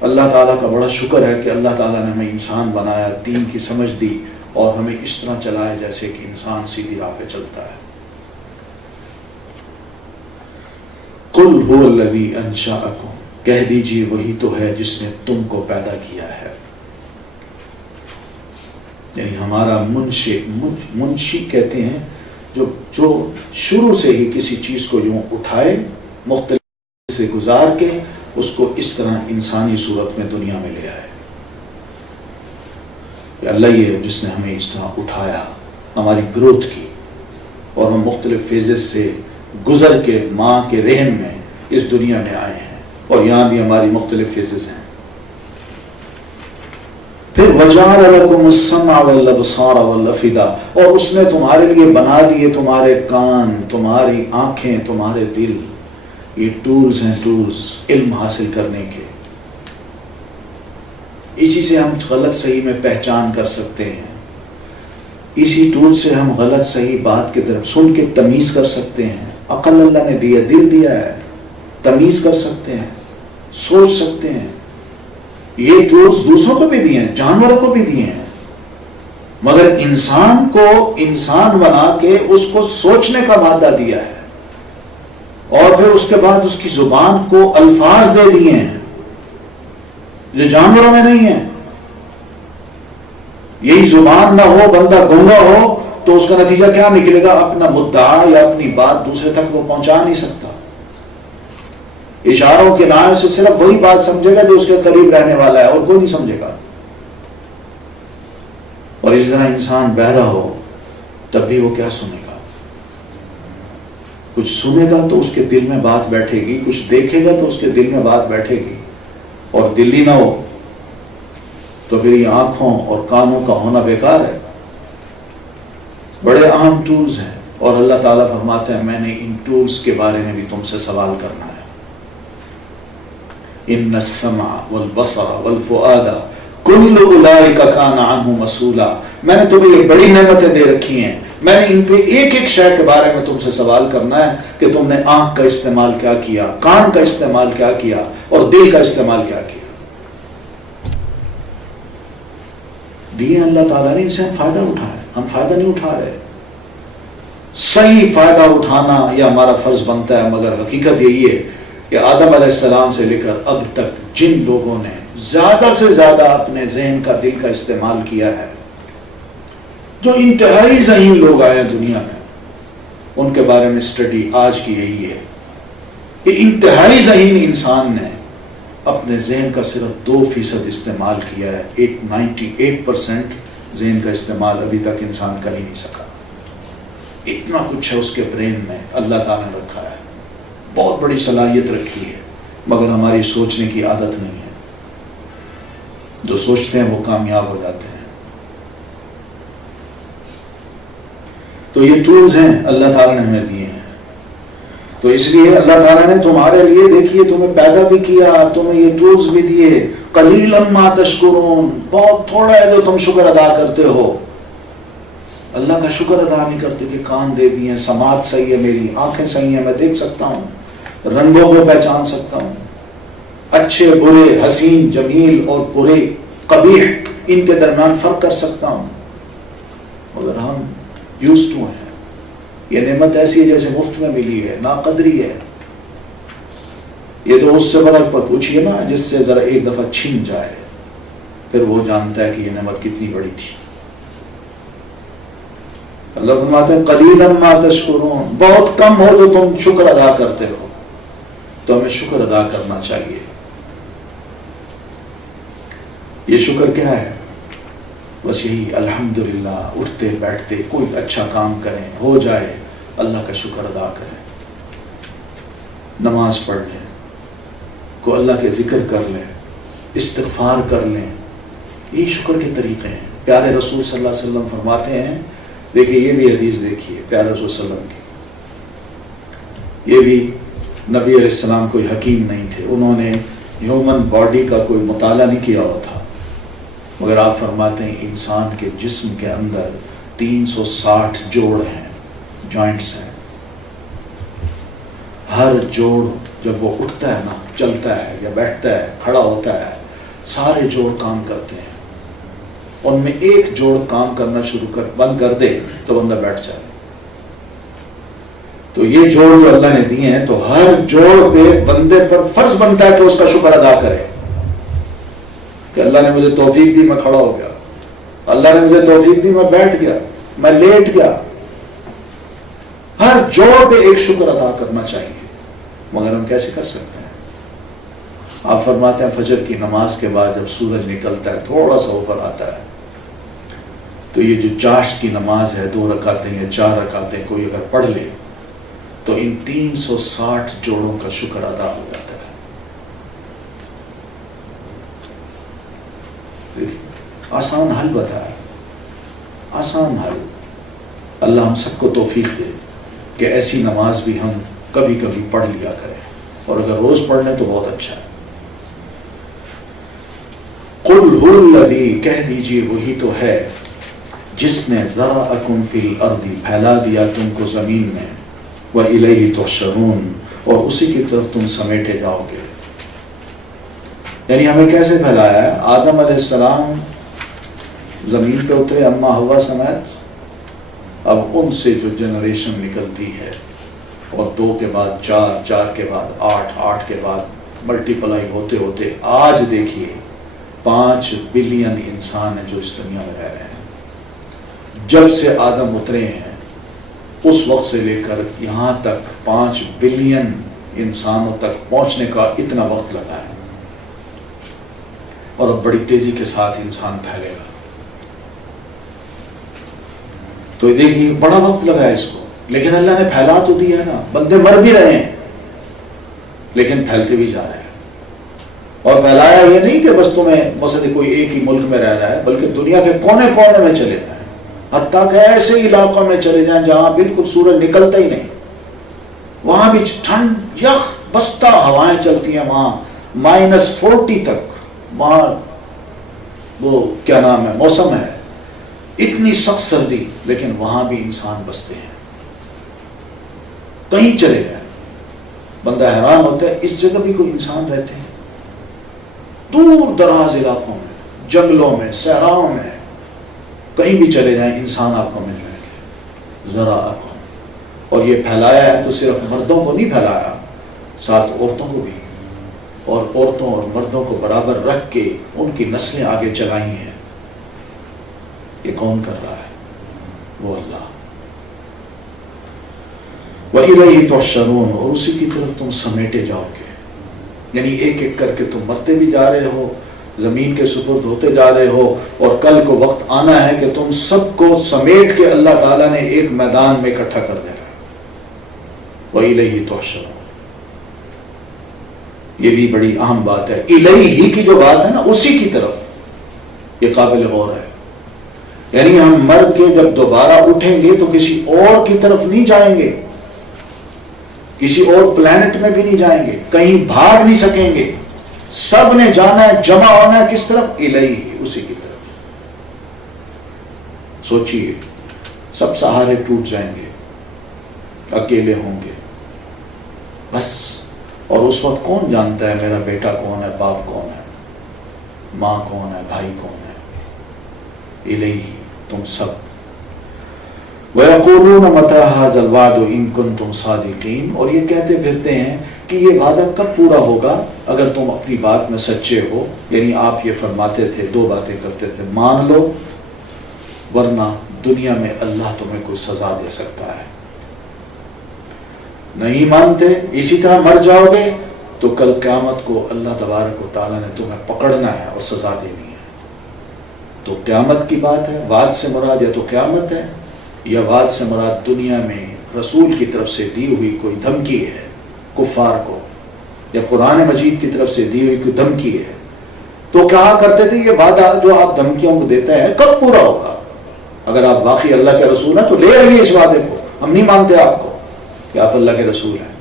اللہ تعالیٰ کا بڑا شکر ہے کہ اللہ تعالیٰ نے ہمیں انسان بنایا، دین کی سمجھ دی، اور ہمیں اس طرح چلایا جیسے کہ انسان سیدھی راہ پہ چلتا ہے. قل هو الذی انشأکم، کہہ دیجئے وہی تو ہے جس نے تم کو پیدا کیا ہے. یعنی ہمارا منشی کہتے ہیں جو شروع سے ہی کسی چیز کو یوں اٹھائے، مختلف سے گزار کے اس کو اس طرح انسانی صورت میں دنیا میں لے آئے. کہ اللہ یہ ہے جس نے ہمیں اس طرح اٹھایا، ہماری گروتھ کی، اور ہم مختلف فیزز سے گزر کے ماں کے رحم میں اس دنیا میں آئے ہیں، اور یہاں بھی ہماری مختلف فیزز ہیں. پھر وَجَعَلَ لَكُمُ السَّمْعَ وَالْأَبْصَارَ وَالْأَفْئِدَةَ، اور اس نے تمہارے لیے بنا دیے تمہارے کان، تمہاری آنکھیں، تمہارے دل. یہ ٹولز ہیں، ٹولز علم حاصل کرنے کے. اسی سے ہم غلط صحیح میں پہچان کر سکتے ہیں، اسی ٹول سے ہم غلط صحیح بات کی طرف سن کے تمیز کر سکتے ہیں. عقل اللہ نے دیا، دل دیا ہے، تمیز کر سکتے ہیں، سوچ سکتے ہیں. یہ ٹولز دوسروں کو بھی دیے ہیں، جانوروں کو بھی دیے ہیں، مگر انسان کو انسان بنا کے اس کو سوچنے کا مادہ دیا ہے، اور پھر اس کے بعد اس کی زبان کو الفاظ دے دیے ہیں جو جانوروں میں نہیں ہیں. یہی زبان نہ ہو، بندہ گونگا ہو، تو اس کا نتیجہ کیا نکلے گا؟ اپنا مدعا یا اپنی بات دوسرے تک وہ پہنچا نہیں سکتا. اشاروں کے نام سے صرف وہی بات سمجھے گا جو اس کے قریب رہنے والا ہے، اور کوئی نہیں سمجھے گا. اور اس طرح انسان بہرا ہو تب بھی وہ کیا سنے گا؟ کچھ سنے گا تو اس کے دل میں بات بیٹھے گی، کچھ دیکھے گا تو اس کے دل میں بات بیٹھے گی. اور دل ہی نہ ہو تو پھر یہ آنکھوں اور کانوں کا ہونا بیکار ہے. بڑے اہم ٹولز ہیں، اور اللہ تعالیٰ فرماتے ہیں میں نے ان ٹولز کے بارے میں بھی تم سے سوال کرنا ہے. ان السمع والبصر والفؤاد کل اولئک کان عنہ مسئولا. میں نے تمہیں یہ بڑی نعمتیں دے رکھی ہیں، میں نے ان پہ ایک ایک شے کے بارے میں تم سے سوال کرنا ہے کہ تم نے آنکھ کا استعمال کیا کیا، کان کا استعمال کیا کیا، اور دل کا استعمال کیا کیا. دیے اللہ تعالیٰ نے، ان سے ہم فائدہ اٹھائے. ہم فائدہ نہیں اٹھا رہے. صحیح فائدہ اٹھانا یہ ہمارا فرض بنتا ہے، مگر حقیقت یہی ہے کہ آدم علیہ السلام سے لے کر اب تک جن لوگوں نے زیادہ سے زیادہ اپنے ذہن کا، دل کا استعمال کیا ہے، جو انتہائی ذہین لوگ آئے ہیں دنیا میں، ان کے بارے میں اسٹڈی آج کی یہی ہے کہ انتہائی ذہین انسان نے اپنے ذہن کا صرف 2% استعمال کیا ہے. 98% ذہن کا استعمال ابھی تک انسان کر ہی نہیں سکا. اتنا کچھ ہے اس کے برین میں اللہ تعالیٰ نے رکھا ہے، بہت بڑی صلاحیت رکھی ہے، مگر ہماری سوچنے کی عادت نہیں ہے. جو سوچتے ہیں وہ کامیاب ہو جاتے ہیں. تو یہ ٹولز ہیں اللہ تعالیٰ نے ہمیں دیے ہیں. تو اس لیے اللہ تعالیٰ نے تمہارے لیے دیکھیے تمہیں پیدا بھی کیا، تمہیں یہ ٹولز بھی دیے. قلیلا ما تشکرون، بہت تھوڑا ہے جو تم شکر ادا کرتے ہو. اللہ کا شکر ادا نہیں کرتے کہ کان دے دیے، سماعت صحیح ہے، میری آنکھیں صحیح ہیں، میں دیکھ سکتا ہوں، رنگوں کو پہچان سکتا ہوں، اچھے برے، حسین جمیل اور برے قبیح ان کے درمیان فرق کر سکتا ہوں. مگر ہم یوز ٹو ہیں. یہ نعمت ایسی ہے جیسے مفت میں ملی ہے، ناقدری ہے. یہ تو اس سے فرق پر پوچھئے نا جس سے ذرا ایک دفعہ چھن جائے، پھر وہ جانتا ہے کہ یہ نعمت کتنی بڑی تھی. اللہ فرماتے ہیں قلیلا ما تشکرون، بہت کم ہو جو تم شکر ادا کرتے ہو. تو ہمیں شکر ادا کرنا چاہیے. یہ شکر کیا ہے؟ بس یہی الحمدللہ، اٹھتے بیٹھتے کوئی اچھا کام کریں، ہو جائے اللہ کا شکر ادا کریں. نماز پڑھ لیں، کو اللہ کے ذکر کر لیں، استغفار کر لیں. یہی شکر کے طریقے ہیں. پیارے رسول صلی اللہ علیہ وسلم فرماتے ہیں، دیکھیے یہ بھی حدیث دیکھیے پیارے رسول صلی اللہ علیہ وسلم کی. یہ بھی نبی علیہ السلام کوئی حکیم نہیں تھے، انہوں نے ہیومن باڈی کا کوئی مطالعہ نہیں کیا ہوا تھا، مگر آپ فرماتے ہیں انسان کے جسم کے اندر 360 جوڑ ہیں، جوائنٹس ہیں. ہر جوڑ جب وہ اٹھتا ہے نا، چلتا ہے یا بیٹھتا ہے، کھڑا ہوتا ہے، سارے جوڑ کام کرتے ہیں. ان میں ایک جوڑ کام کرنا بند کر دے تو بندہ بیٹھ جائے. تو یہ جوڑ جو اللہ نے دیے ہیں، تو ہر جوڑ پہ بندے پر فرض بنتا ہے کہ اس کا شکر ادا کرے کہ اللہ نے مجھے توفیق دی، میں کھڑا ہو گیا، اللہ نے مجھے توفیق دی، میں بیٹھ گیا، میں لیٹ گیا. ہر جوڑ پہ ایک شکر ادا کرنا چاہیے. مگر ہم کیسے کر سکتے ہیں؟ آپ فرماتے ہیں فجر کی نماز کے بعد جب سورج نکلتا ہے، تھوڑا سا اوپر آتا ہے، تو یہ جو چاشت کی نماز ہے، 2 رکعتیں یا 4 رکعتیں کوئی اگر پڑھ لے تو ان 360 جوڑوں کا شکر ادا ہو جاتا ہے. آسان حل بتایا، آسان حل. اللہ ہم سب کو توفیق دے کہ ایسی نماز بھی ہم کبھی کبھی پڑھ لیا کریں، اور اگر روز پڑھ لیں تو بہت اچھا ہے. قل هو الذی، کہہ دیجئے وہی تو ہے جس نے ذرأکم فی الارض، پھیلا دیا تم کو زمین میں، وَإِلَيْهِ تُحْشَرُونَ، اور اسی کی طرف تم سمیٹے جاؤ گے. یعنی ہمیں کیسے پھیلایا ہے؟ آدم علیہ السلام زمین پہ اترے، اما ہوا سمیت. اب ان سے جو جنریشن نکلتی ہے، اور 2 کے بعد 4، 4 کے بعد 8، 8 کے بعد ملٹیپلائی ہوتے ہوتے آج دیکھیے 5 بلین انسان ہیں جو اس دنیا میں رہ رہے ہیں. جب سے آدم اترے ہیں اس وقت سے لے کر یہاں تک 5 بلین انسانوں تک پہنچنے کا اتنا وقت لگا ہے، اور اب بڑی تیزی کے ساتھ انسان پھیلے گا. تو دیکھیے بڑا وقت لگا ہے اس کو، لیکن اللہ نے پھیلا تو دیا ہے نا. بندے مر بھی رہے ہیں لیکن پھیلتے بھی جا رہے ہیں. اور پھیلایا یہ نہیں کہ بس تمہیں مثلا کوئی ایک ہی ملک میں رہ رہا ہے، بلکہ دنیا کے کونے کونے میں چلے جائیں، حتیٰ کہ ایسے علاقوں میں چلے جائیں جہاں بالکل سورج نکلتا ہی نہیں، وہاں بھی ٹھنڈ یخ بستہ ہوائیں چلتی ہیں، وہاں -40 تک وہاں وہ کیا نام ہے موسم ہے، اتنی سخت سردی، لیکن وہاں بھی انسان بستے ہیں. کہیں چلے گئے بندہ حیران ہوتا ہے اس جگہ بھی کوئی انسان رہتے ہیں. دور دراز علاقوں میں، جنگلوں میں، صحراؤں میں، کہیں بھی چلے جائیں انسان آپ کو مل جائیں گے. ذرا آپ، اور یہ پھیلایا ہے تو صرف مردوں کو نہیں پھیلایا، ساتھ عورتوں کو بھی، اور عورتوں اور مردوں کو برابر رکھ کے ان کی نسلیں آگے چلائی ہیں. یہ کون کر رہا ہے؟ وَإِلَيْهِ تُحْشَرُونَ، اور اسی کی طرف تم سمیٹے جاؤ گے. یعنی ایک ایک کر کے تم مرتے بھی جا رہے ہو، زمین کے سپرد ہوتے جا رہے ہو، اور کل کو وقت آنا ہے کہ تم سب کو سمیٹ کے اللہ تعالیٰ نے ایک میدان میں اکٹھا کر دینا. وَإِلَيْهِ تُحْشَرُونَ، یہ بھی بڑی اہم بات ہے. الیہ کی جو بات ہے نا، اسی کی طرف، یہ قابل غور ہے. یعنی ہم مر کے جب دوبارہ اٹھیں گے تو کسی اور کی طرف نہیں جائیں گے، کسی اور پلانٹ میں بھی نہیں جائیں گے، کہیں بھاگ نہیں سکیں گے. سب نے جانا ہے، جمع ہونا ہے کس طرف؟ الیہ، اسی کی طرف. سوچئے، سب سہارے ٹوٹ جائیں گے، اکیلے ہوں گے بس. اور اس وقت کون جانتا ہے میرا بیٹا کون ہے، باپ کون ہے، ماں کون ہے، بھائی کون ہے؟ الیہ، تم سب. وَيَقُولُونَ مَتَىٰ هَٰذَا الْوَعْدُ إِن كُنتُمْ صَادِقِينَ، اور یہ کہتے پھرتے ہیں کہ یہ وعدہ کب پورا ہوگا اگر تم اپنی بات میں سچے ہو. یعنی آپ یہ فرماتے تھے، دو باتیں کرتے تھے، مان لو ورنہ دنیا میں اللہ تمہیں کوئی سزا دے سکتا ہے. نہیں مانتے، اسی طرح مر جاؤ گے تو کل قیامت کو اللہ تبارک و تعالیٰ نے تمہیں پکڑنا ہے اور سزا دینی ہے. تو قیامت کی بات ہے، وعد سے مراد یا تو قیامت ہے، یا وعد سے مراد دنیا میں رسول کی طرف سے دی ہوئی کوئی دھمکی ہے کفار کو، یا قرآن مجید کی طرف سے دی ہوئی کوئی دھمکی ہے. تو کہا کرتے تھے یہ وعدہ جو آپ دھمکیوں کو دیتے ہیں کب پورا ہوگا؟ اگر آپ واقعی اللہ کے رسول ہیں تو لے آئیے اس وعدے کو، ہم نہیں مانتے آپ کو کہ آپ اللہ کے رسول ہیں.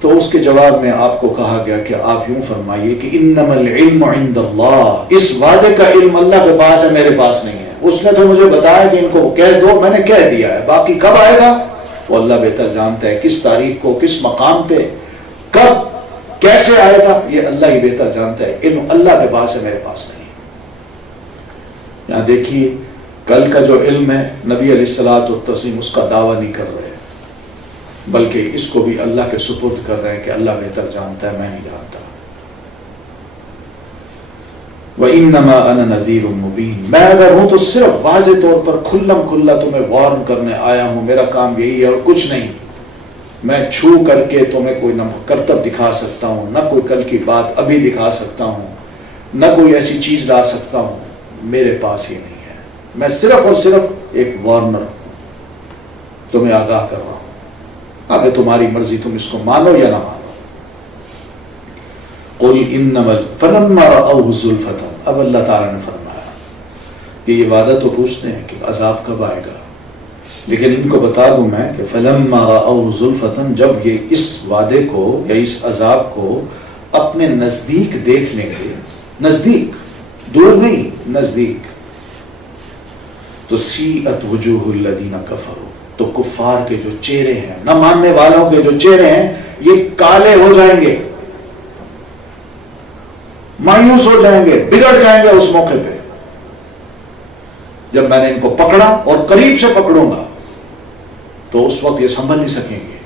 تو اس کے جواب میں آپ کو کہا گیا کہ آپ یوں فرمائیے کہ انما العلم عند اللہ، اس وعدے کا علم اللہ کے پاس ہے، میرے پاس نہیں ہے. اس نے تو مجھے بتایا کہ ان کو کہہ دو، میں نے کہہ دیا ہے، باقی کب آئے گا وہ اللہ بہتر جانتا ہے. کس تاریخ کو، کس مقام پہ، کب، کیسے آئے گا، یہ اللہ ہی بہتر جانتا ہے. علم اللہ کے پاس ہے، میرے پاس نہیں. یہاں دیکھیے، کل کا جو علم ہے نبی علیہ الصلوۃ والتسلیم اس کا دعویٰ نہیں کر رہے، بلکہ اس کو بھی اللہ کے سپرد کر رہے ہیں کہ اللہ بہتر جانتا ہے، میں نہیں جانتا. وَإِنَّمَا أَنَا نَذِيرٌ مُبِينٌ، میں اگر ہوں تو صرف واضح طور پر کھلم کھلا تمہیں وارن کرنے آیا ہوں. میرا کام یہی ہے اور کچھ نہیں. میں چھو کر کے تمہیں کوئی نہ کرتب دکھا سکتا ہوں، نہ کوئی کل کی بات ابھی دکھا سکتا ہوں، نہ کوئی ایسی چیز لا سکتا ہوں. میرے پاس ہی نہیں ہے. میں صرف اور صرف ایک وارنر ہوں، تمہیں آگاہ کر رہا ہوں. آگے تمہاری مرضی، تم اس کو مانو یا نہ مانو. قُلْ إِنَّمَا فَلَمَّا رَأَوْهُ زُلْفَةً، اب اللہ تعالیٰ نے فرمایا کہ یہ وعدہ تو پوچھتے ہیں کہ عذاب کب آئے گا، لیکن ان کو بتا دوں میں کہ فَلَمَّا رَأَوْهُ زُلْفَةً، جب یہ اس وعدے کو یا اس عذاب کو اپنے نزدیک دیکھ لیں گے، نزدیک، دور نہیں، نزدیک، تو سیئت وجوہ الذین کفروا، تو کفار کے جو چہرے ہیں، نہ ماننے والوں کے جو چہرے ہیں، یہ کالے ہو جائیں گے، مایوس ہو جائیں گے، بگڑ جائیں گے اس موقع پہ جب میں نے ان کو پکڑا اور قریب سے پکڑوں گا. تو اس وقت یہ سنبھل نہیں سکیں گے،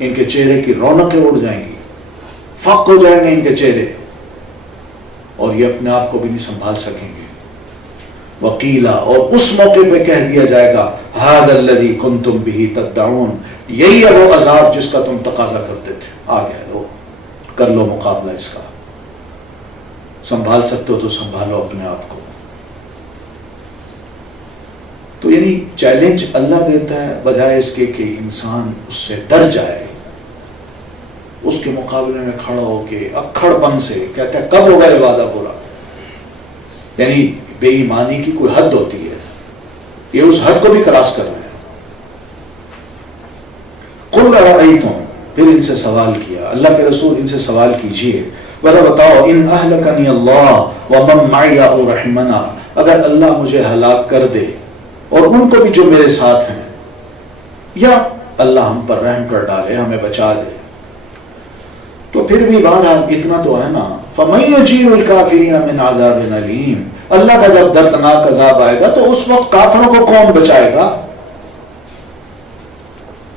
ان کے چہرے کی رونقیں اڑ جائیں گی، فق ہو جائیں گے ان کے چہرے، اور یہ اپنے آپ کو بھی نہیں سنبھال سکیں گے. وقیلا، اور اس موقع پہ کہہ دیا جائے گا ھذا الذی کنتم بہ تدعون، یہی ہے وہ عذاب جس کا تم تقاضا کرتے تھے. آ گیا، لو کر لو مقابلہ اس کا. سنبھال سکتے ہو تو سنبھالو اپنے آپ کو. تو یعنی چیلنج اللہ دیتا ہے بجائے اس کے کہ انسان اس سے ڈر جائے. اس کے مقابلے میں کھڑا ہو کے اکھڑ پن سے کہتا ہے کب ہوگا یہ وعدہ پورا. یعنی بے ایمانی کی کوئی حد ہوتی ہے، یہ اس حد کو بھی کراس کر رہے ہیں. قل ارأیتم، پھر ان سے سوال کیا اللہ کے رسول، ان سے سوال کیجئے، بھلا بتاؤ، ان اہلکنی اللہ ومن معی او رحمنا، اگر اللہ مجھے ہلاک کر دے اور ان کو بھی جو میرے ساتھ ہیں، یا اللہ ہم پر رحم کر ڈالے، ہمیں بچا دے، تو پھر بھی بہرحال اتنا تو ہے نا، فَمَن يُجِيرُ الْكَافِرِينَ مِنْ عَذَابٍ أَلِيمٍ، اللہ کا جب دردناک عذاب آئے گا تو اس وقت کافروں کو کون بچائے گا؟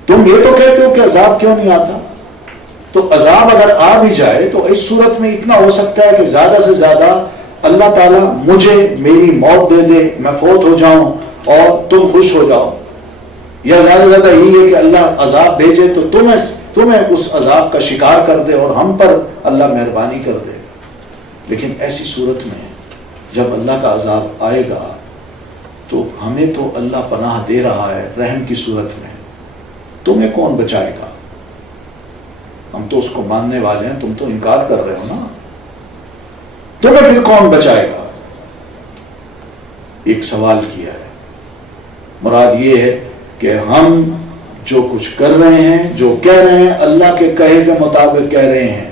تم یہ تو کہتے ہو کہ عذاب کیوں نہیں آتا. تو عذاب اگر آ بھی جائے تو اس صورت میں اتنا ہو سکتا ہے کہ زیادہ سے زیادہ اللہ تعالیٰ مجھے میری موت دے دے، میں فوت ہو جاؤں اور تم خوش ہو جاؤ. یا زیادہ زیادہ یہی ہے کہ اللہ عذاب بھیجے تو تمہیں اس عذاب کا شکار کر دے اور ہم پر اللہ مہربانی کر دے. لیکن ایسی صورت میں جب اللہ کا عذاب آئے گا تو ہمیں تو اللہ پناہ دے رہا ہے رحم کی صورت میں، تمہیں کون بچائے گا؟ ہم تو اس کو ماننے والے ہیں، تم تو انکار کر رہے ہو نا، تمہیں پھر کون بچائے گا؟ ایک سوال کیا ہے. مراد یہ ہے کہ ہم جو کچھ کر رہے ہیں، جو کہہ رہے ہیں، اللہ کے کہے کے مطابق کہہ رہے ہیں.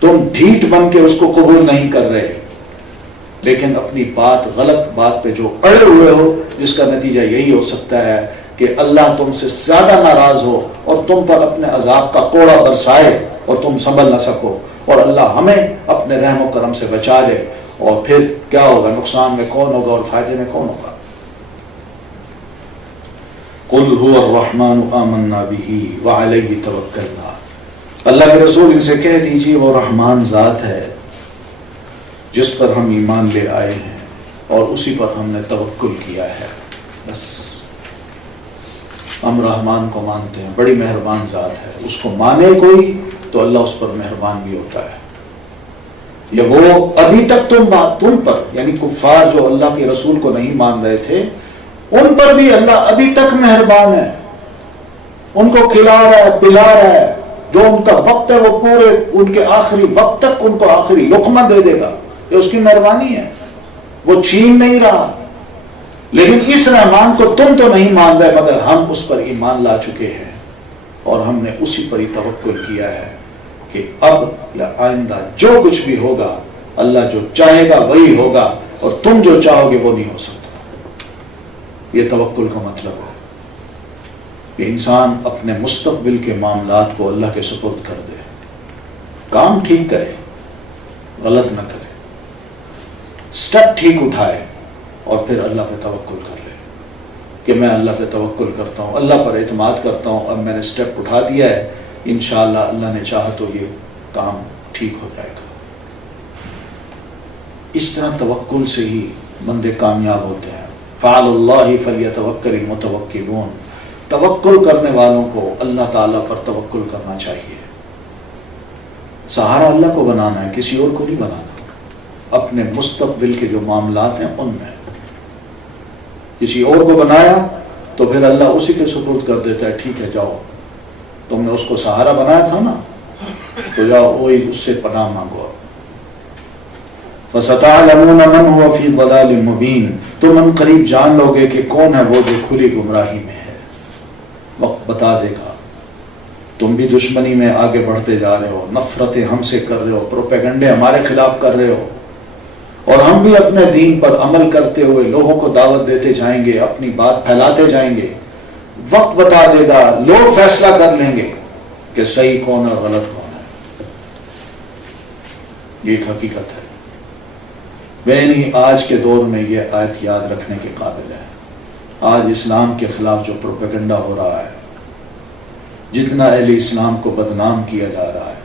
تم ڈھیٹ بن کے اس کو قبول نہیں کر رہے، لیکن اپنی بات، غلط بات پہ جو اڑے ہوئے ہو، جس کا نتیجہ یہی ہو سکتا ہے کہ اللہ تم سے زیادہ ناراض ہو اور تم پر اپنے عذاب کا کوڑا برسائے اور تم سنبھل نہ سکو، اور اللہ ہمیں اپنے رحم و کرم سے بچا لے. اور پھر کیا ہوگا؟ نقصان میں کون ہوگا اور فائدے میں کون ہوگا؟ قل هو الرحمن آمنا به وعلیہ توکلنا. اللہ کے رسول ان سے کہہ دیجیے وہ رحمان ذات ہے جس پر ہم ایمان لے آئے ہیں اور اسی پر ہم نے توکل کیا ہے. بس ہم رحمان کو مانتے ہیں، بڑی مہربان ذات ہے. اس کو مانے کوئی تو اللہ اس پر مہربان بھی ہوتا ہے. یا وہ ابھی تک تم پر، یعنی کفار جو اللہ کے رسول کو نہیں مان رہے تھے، ان پر بھی اللہ ابھی تک مہربان ہے. ان کو کھلا رہا ہے، پلا رہا ہے. جو ان کا وقت ہے وہ پورے ان کے آخری وقت تک ان کو آخری لقمہ دے دے گا. یہ اس کی مہربانی ہے، وہ چھین نہیں رہا. لیکن اس رحمان کو تم تو نہیں مان رہے، مگر ہم اس پر ایمان لا چکے ہیں اور ہم نے اسی پر ہی توکل کیا ہے کہ اب یا آئندہ جو کچھ بھی ہوگا، اللہ جو چاہے گا وہی ہوگا اور تم جو چاہو گے وہ نہیں ہو سکتا. یہ توکل کا مطلب ہے کہ انسان اپنے مستقبل کے معاملات کو اللہ کے سپرد کر دے، کام ٹھیک کرے، غلط نہ کرے، سٹیپ ٹھیک اٹھائے اور پھر اللہ پہ توکل کر لے کہ میں اللہ پہ توکل کرتا ہوں، اللہ پر اعتماد کرتا ہوں. اب میں نے سٹیپ اٹھا دیا ہے، انشاءاللہ اللہ نے چاہا تو یہ کام ٹھیک ہو جائے گا. اس طرح توکل سے ہی بندے کامیاب ہوتے ہیں. فعلی اللہ فلیتوکل المتوکلون. توکل کرنے والوں کو اللہ تعالیٰ پر توکل کرنا چاہیے. سہارا اللہ کو بنانا ہے، کسی اور کو نہیں بنانا. اپنے مستقبل کے جو معاملات ہیں ان میں کسی اور کو بنایا تو پھر اللہ اسی کے سپرد کر دیتا ہے. ٹھیک ہے جاؤ، تم نے اس کو سہارا بنایا تھا نا، تو جاؤ وہی اس سے پناہ مانگو. فَسَتَعْلَمُونَ مَنْ هُوَ فِي ضَلَالٍ مُبِينٍ. تم ان قریب جان لو گے کہ کون ہے وہ جو کھلی گمراہی میں ہے. وقت بتا دے گا. تم بھی دشمنی میں آگے بڑھتے جا رہے ہو، نفرتیں ہم سے کر رہے ہو، پروپیگنڈے ہمارے خلاف کر رہے ہو، اور ہم بھی اپنے دین پر عمل کرتے ہوئے لوگوں کو دعوت دیتے جائیں گے، اپنی بات پھیلاتے جائیں گے. وقت بتا دے گا، لوگ فیصلہ کر لیں گے کہ صحیح کون ہے اور غلط کون ہے. یہ ایک حقیقت ہے. یعنی آج کے دور میں یہ آیت یاد رکھنے کے قابل ہے. آج اسلام کے خلاف جو پروپیگنڈا ہو رہا ہے، جتنا اہل اسلام کو بدنام کیا جا رہا ہے،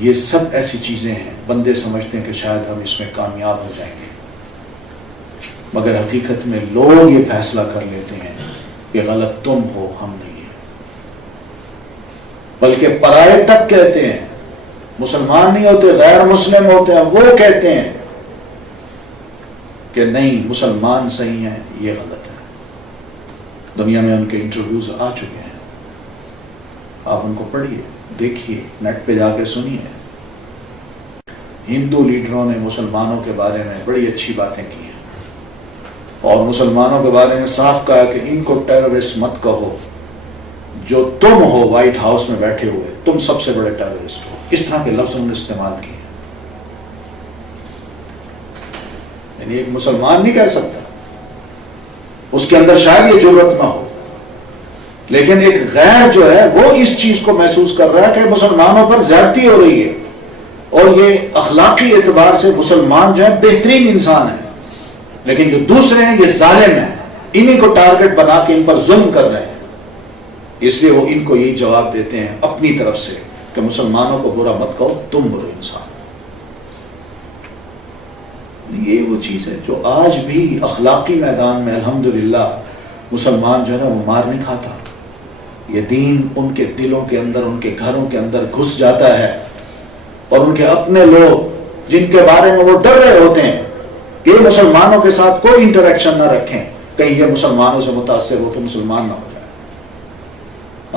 یہ سب ایسی چیزیں ہیں بندے سمجھتے ہیں کہ شاید ہم اس میں کامیاب ہو جائیں گے، مگر حقیقت میں لوگ یہ فیصلہ کر لیتے ہیں کہ غلط تم ہو، ہم نہیں ہیں. بلکہ پرائے تک کہتے ہیں، مسلمان نہیں ہوتے، غیر مسلم ہوتے ہیں، وہ کہتے ہیں کہ نہیں مسلمان صحیح ہیں، یہ غلط ہے. دنیا میں ان کے انٹرویوز آ چکے ہیں، آپ ان کو پڑھیے، دیکھیے، نیٹ پہ جا کے سنیے. ہندو لیڈروں نے مسلمانوں کے بارے میں بڑی اچھی باتیں کی ہیں اور مسلمانوں کے بارے میں صاف کہا کہ ان کو ٹیررسٹ مت کہو. جو تم ہو وائٹ ہاؤس میں بیٹھے ہوئے، تم سب سے بڑے ٹیررسٹ ہو. اس طرح کے لفظ انہوں نے استعمال کیے. یعنی ایک مسلمان نہیں کہہ سکتا، اس کے اندر شاید یہ جرأت نہ ہو، لیکن ایک غیر جو ہے وہ اس چیز کو محسوس کر رہا ہے کہ مسلمانوں پر زیادتی ہو رہی ہے، اور یہ اخلاقی اعتبار سے مسلمان جو ہے بہترین انسان ہے، لیکن جو دوسرے ہیں یہ ظالم ہیں، انہی کو ٹارگٹ بنا کے ان پر ظلم کر رہے ہیں. اس لیے وہ ان کو یہی جواب دیتے ہیں اپنی طرف سے کہ مسلمانوں کو برا مت کہو، تم برے انسان. یہ وہ چیز ہے جو آج بھی اخلاقی میدان میں الحمدللہ مسلمان جو ہے نا وہ مار نہیں کھاتا. یہ دین ان کے دلوں کے اندر، ان کے گھروں کے اندر گھس جاتا ہے، اور ان کے اپنے لوگ جن کے بارے میں وہ ڈر رہے ہوتے ہیں کہ یہ مسلمانوں کے ساتھ کوئی انٹریکشن نہ رکھیں، کہیں یہ مسلمانوں سے متاثر ہو کے مسلمان نہ ہو جائے.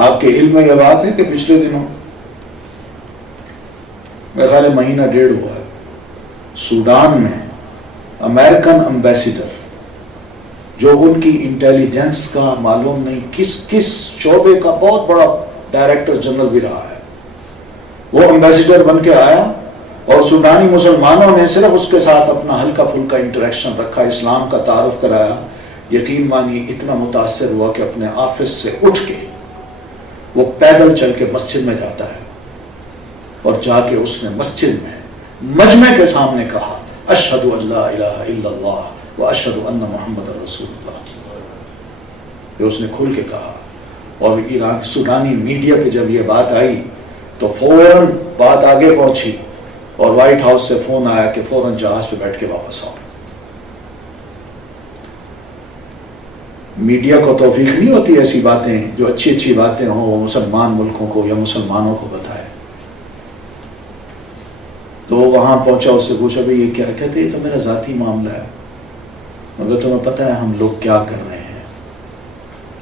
آپ کے علم میں یہ بات ہے کہ پچھلے دنوں میرے خیال ہے مہینہ ڈیڑھ ہوا ہے، سوڈان میں امریکن امبیسیڈر جو ان کی انٹیلیجنس کا معلوم نہیں کس شعبے کا بہت بڑا ڈائریکٹر جنرل بھی رہا ہے، وہ امبیسیڈر بن کے آیا اور سوڈانی مسلمانوں نے صرف اس کے ساتھ اپنا ہلکا پھلکا انٹریکشن رکھا، اسلام کا تعارف کرایا. یقین مانیے اتنا متاثر ہوا کہ اپنے آفس سے اٹھ کے وہ پیدل چل کے مسجد میں جاتا ہے، اور جا کے اس نے مسجد میں مجمع کے سامنے کہا اشہد ان لا الہ الا اللہ و اشہد ان محمد رسول اللہ. یہ اس نے کھل کے کہا. اور ایران سوڈانی میڈیا پہ جب یہ بات آئی تو فوراً بات آگے پہنچی اور وائٹ ہاؤس سے فون آیا کہ فوراً جہاز پہ بیٹھ کے واپس آؤ. میڈیا کو توفیق نہیں ہوتی ایسی باتیں جو اچھی اچھی باتیں ہوں وہ مسلمان ملکوں کو یا مسلمانوں کو بتائے. تو وہاں پہنچا، اس سے پوچھا بھائی یہ کیا کہتے؟ یہ تو میرا ذاتی معاملہ ہے، مگر تمہیں پتہ ہے ہم لوگ کیا کر رہے ہیں؟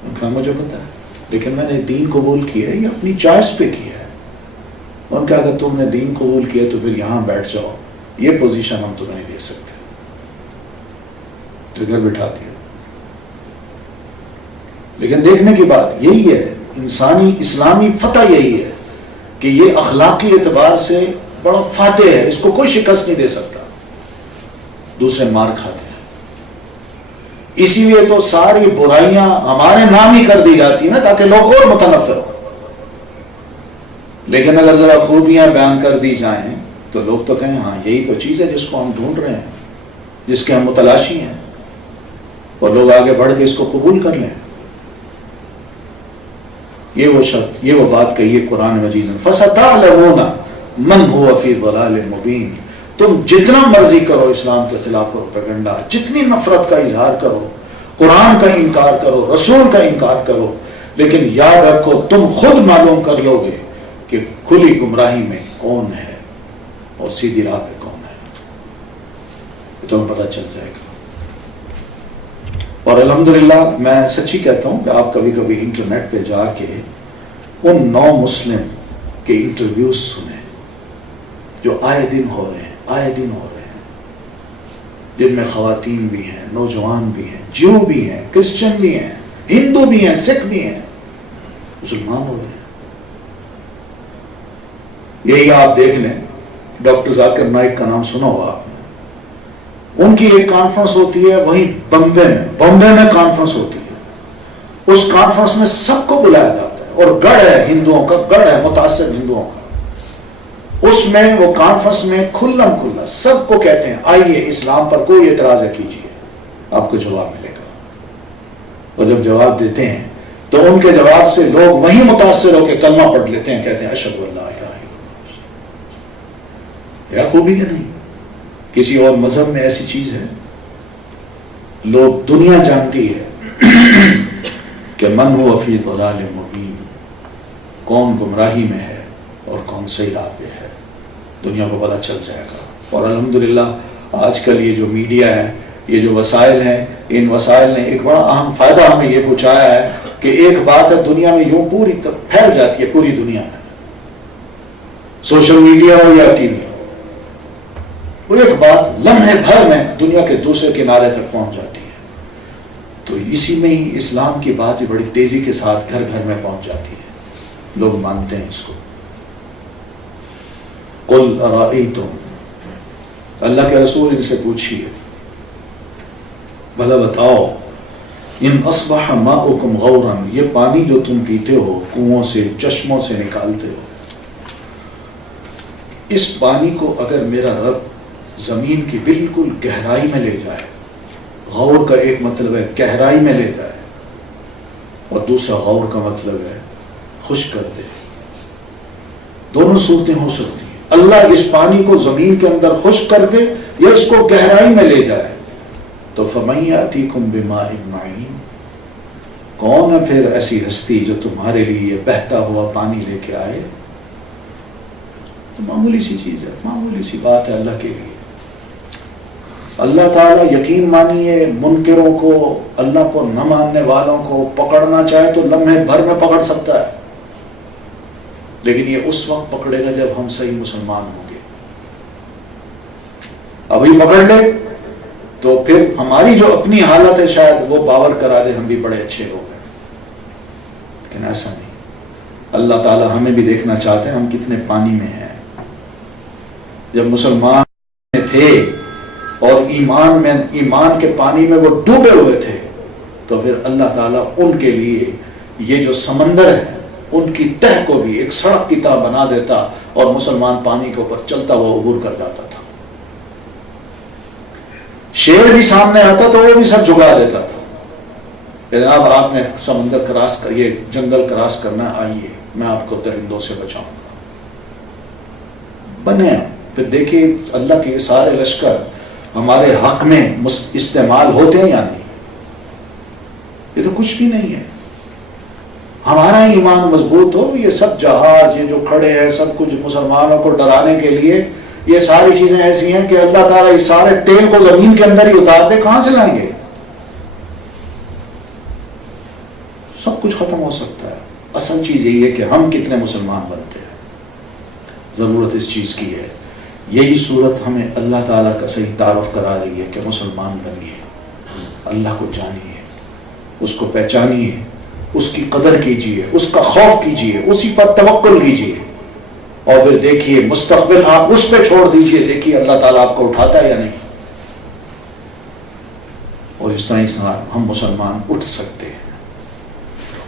انہوں نے کہا مجھے پتہ ہے، لیکن میں نے دین قبول کیا ہے، یہ اپنی چوائس پہ کیا ہے. ان کا اگر تم نے دین قبول کیا تو پھر یہاں بیٹھ جاؤ، یہ پوزیشن ہم تمہیں نہیں دے سکتے. ٹریگر بٹھا دیا. لیکن دیکھنے کی بات یہی ہے، انسانی اسلامی فتح یہی ہے کہ یہ اخلاقی اعتبار سے بڑا فاتح ہے، اس کو کوئی شکست نہیں دے سکتا. دوسرے مار کھاتے ہیں، اسی لیے تو ساری برائیاں ہمارے نام ہی کر دی جاتی ہیں نا تاکہ لوگ اور متنفر ہوں. لیکن اگر ذرا خوبیاں بیان کر دی جائیں تو لوگ تو کہیں ہاں یہی تو چیز ہے جس کو ہم ڈھونڈ رہے ہیں، جس کے ہم متلاشی ہیں، اور لوگ آگے بڑھ کے اس کو قبول کر لیں. یہ وہ شرط، یہ وہ بات کہی ہے قرآن مجید میں فَسَتَعْلَمُونَ مَنْ هُوَ فِي ضَلَالٍ مُبِينٍ. تم جتنا مرضی کرو اسلام کے خلاف پروپیگنڈا، جتنی نفرت کا اظہار کرو، قرآن کا انکار کرو، رسول کا انکار کرو، لیکن یاد رکھو تم خود معلوم کر لو گے کہ کھلی گمراہی میں کون ہے اور سیدھی راہ پہ کون ہے، تمہیں پتہ چل جائے گا. اور الحمدللہ میں سچی کہتا ہوں کہ آپ کبھی کبھی انٹرنیٹ پہ جا کے ان 9 مسلم کے انٹرویوز سنیں جو آئے دن ہو رہے ہیں، جن میں خواتین بھی ہیں، نوجوان بھی ہیں، جیو بھی ہیں، کرسچن بھی ہیں، ہندو بھی ہیں، سکھ بھی ہیں، مسلمان ہو رہے ہیں. یہی آپ دیکھ لیں، ڈاکٹر ذاکر نائک کا نام سنا ہوگا آپ نے، ان کی ایک کانفرنس ہوتی ہے وہیں بمبے میں کانفرنس ہوتی ہے. اس کانفرنس میں سب کو بلایا جاتا ہے اور گڑھ ہے ہندوؤں کا، گڑھ ہے متاثر ہندوؤں کا. اس میں وہ کانفرنس میں کھلم کھلا سب کو کہتے ہیں آئیے اسلام پر کوئی اعتراض ہے کیجیے، آپ کو جواب ملے گا. اور جب جواب دیتے ہیں تو ان کے جواب سے لوگ وہیں متاثر ہو کے کلمہ پڑھ لیتے ہیں، کہتے ہیں اشہد ان لا الہ الا اللہ. کیا خوبی ہے نہیں؟ کسی اور مذہب میں ایسی چیز ہے؟ لوگ دنیا جانتی ہے کہ من هو فی ضلال مبین، کون گمراہی میں ہے اور کون صحیح راہ پہ ہے، دنیا کو پتہ چل جائے گا. اور الحمدللہ آج کل یہ جو میڈیا ہے، یہ جو وسائل ہیں، ان وسائل نے ایک بڑا اہم فائدہ ہمیں یہ پہنچایا ہے کہ ایک بات ہے دنیا میں یوں پوری طرح پھیل جاتی ہے، پوری دنیا میں، سوشل میڈیا ہو یا ٹی وی ہو، وہ ایک بات لمحے بھر میں دنیا کے دوسرے کنارے تک پہنچ جاتی ہے. تو اسی میں ہی اسلام کی بات بڑی تیزی کے ساتھ گھر گھر میں پہنچ جاتی ہے، لوگ مانتے ہیں اس کو. قل ارائیتم، اللہ کے رسول ان سے پوچھیے، بھلا بتاؤ، ان اصبح ماؤکم غورا، یہ پانی جو تم پیتے ہو کنووں سے چشموں سے نکالتے ہو، اس پانی کو اگر میرا رب زمین کی بالکل گہرائی میں لے جائے، غور کا ایک مطلب ہے گہرائی میں لے جائے اور دوسرا غور کا مطلب ہے خشک کر دے، دونوں صورتیں ہو سکتی ہیں. اللہ اس پانی کو زمین کے اندر خشک کر دے یا اس کو گہرائی میں لے جائے. تو فَمَن يَأْتِيكُم بِمَاءٍ مَّعِينٍ، کون ہے پھر ایسی ہستی جو تمہارے لیے بہتا ہوا پانی لے کے آئے؟ تو معمولی سی چیز ہے، معمولی سی بات ہے اللہ کے لیے۔ اللہ تعالیٰ یقین مانیے منکروں کو، اللہ کو نہ ماننے والوں کو پکڑنا چاہے تو لمحے بھر میں پکڑ سکتا ہے، لیکن یہ اس وقت پکڑے گا جب ہم صحیح مسلمان ہوں گے۔ ابھی پکڑ لے تو پھر ہماری جو اپنی حالت ہے شاید وہ باور کرا دے ہم بھی بڑے اچھے لوگ ہیں، لیکن ایسا نہیں۔ اللہ تعالیٰ ہمیں بھی دیکھنا چاہتے ہیں ہم کتنے پانی میں ہیں۔ جب مسلمان تھے اور ایمان کے پانی میں وہ ڈوبے ہوئے تھے تو پھر اللہ تعالیٰ ان کے لیے یہ جو سمندر ہے ان کی تہ کو بھی ایک سڑک کی طرح بنا دیتا اور مسلمان پانی کے اوپر چلتا ہوا عبور کر جاتا تھا۔ شیر بھی سامنے آتا تو وہ بھی سر جھکا دیتا تھا کہ جناب آپ نے سمندر کراس کر، یہ جنگل کراس کرنا، آئیے میں آپ کو درندوں سے بچاؤں گا۔ بنے پھر دیکھیے اللہ کے سارے لشکر ہمارے حق میں استعمال ہوتے ہیں یا نہیں؟ یہ تو کچھ بھی نہیں ہے۔ ہمارا ایمان مضبوط ہو، یہ سب جہاز یہ جو کھڑے ہیں سب کچھ مسلمانوں کو ڈرانے کے لیے، یہ ساری چیزیں ایسی ہیں کہ اللہ تعالیٰ اس سارے تیل کو زمین کے اندر ہی اتار دے، کہاں سے لائیں گے؟ سب کچھ ختم ہو سکتا ہے۔ اصل چیز یہی ہے کہ ہم کتنے مسلمان بنتے ہیں، ضرورت اس چیز کی ہے۔ یہی صورت ہمیں اللہ تعالیٰ کا صحیح تعارف کرا رہی ہے کہ مسلمان بنیے، اللہ کو جانیے، اس کو پہچانیے، اس کی قدر کیجیے، اس کا خوف کیجیے، اسی پر توکل کیجیے، اور پھر دیکھیے مستقبل آپ اس پہ چھوڑ دیجیے، دیکھیے اللہ تعالیٰ آپ کو اٹھاتا ہے یا نہیں۔ اور اس طرح ہم مسلمان اٹھ سکتے ہیں۔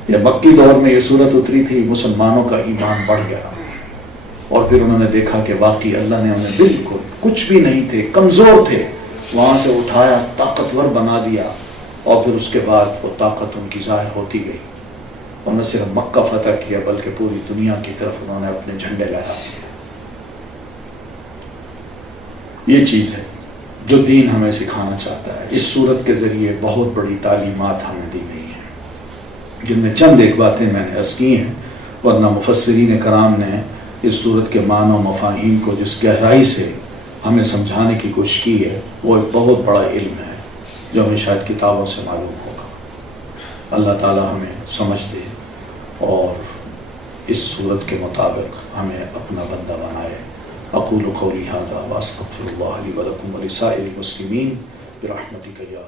یہ مکی دور میں یہ صورت اتری تھی، مسلمانوں کا ایمان بڑھ گیا، اور پھر انہوں نے دیکھا کہ واقعی اللہ نے انہیں بالکل کچھ بھی نہیں تھے، کمزور تھے، وہاں سے اٹھایا، طاقتور بنا دیا، اور پھر اس کے بعد وہ طاقت ان کی ظاہر ہوتی گئی، اور نہ صرف مکہ فتح کیا بلکہ پوری دنیا کی طرف انہوں نے اپنے جھنڈے لہرا دیے۔ یہ چیز ہے جو دین ہمیں سکھانا چاہتا ہے۔ اس صورت کے ذریعے بہت بڑی تعلیمات ہمیں دی گئی ہیں، جن میں چند ایک باتیں میں نے عرض کی ہیں، ورنہ مفسرین کرام نے اس صورت کے معنی و مفاہیم کو جس گہرائی سے ہمیں سمجھانے کی کوشش کی ہے وہ ایک بہت بڑا علم ہے جو ہمیں شاید کتابوں سے معلوم ہوگا۔ اللہ تعالی ہمیں سمجھ دے اور اس صورت کے مطابق ہمیں اپنا بندہ بنائے۔ اقول قولی ھذا واستغفر اللہ لی ولکم ولسائر المسلمین برحمتک یا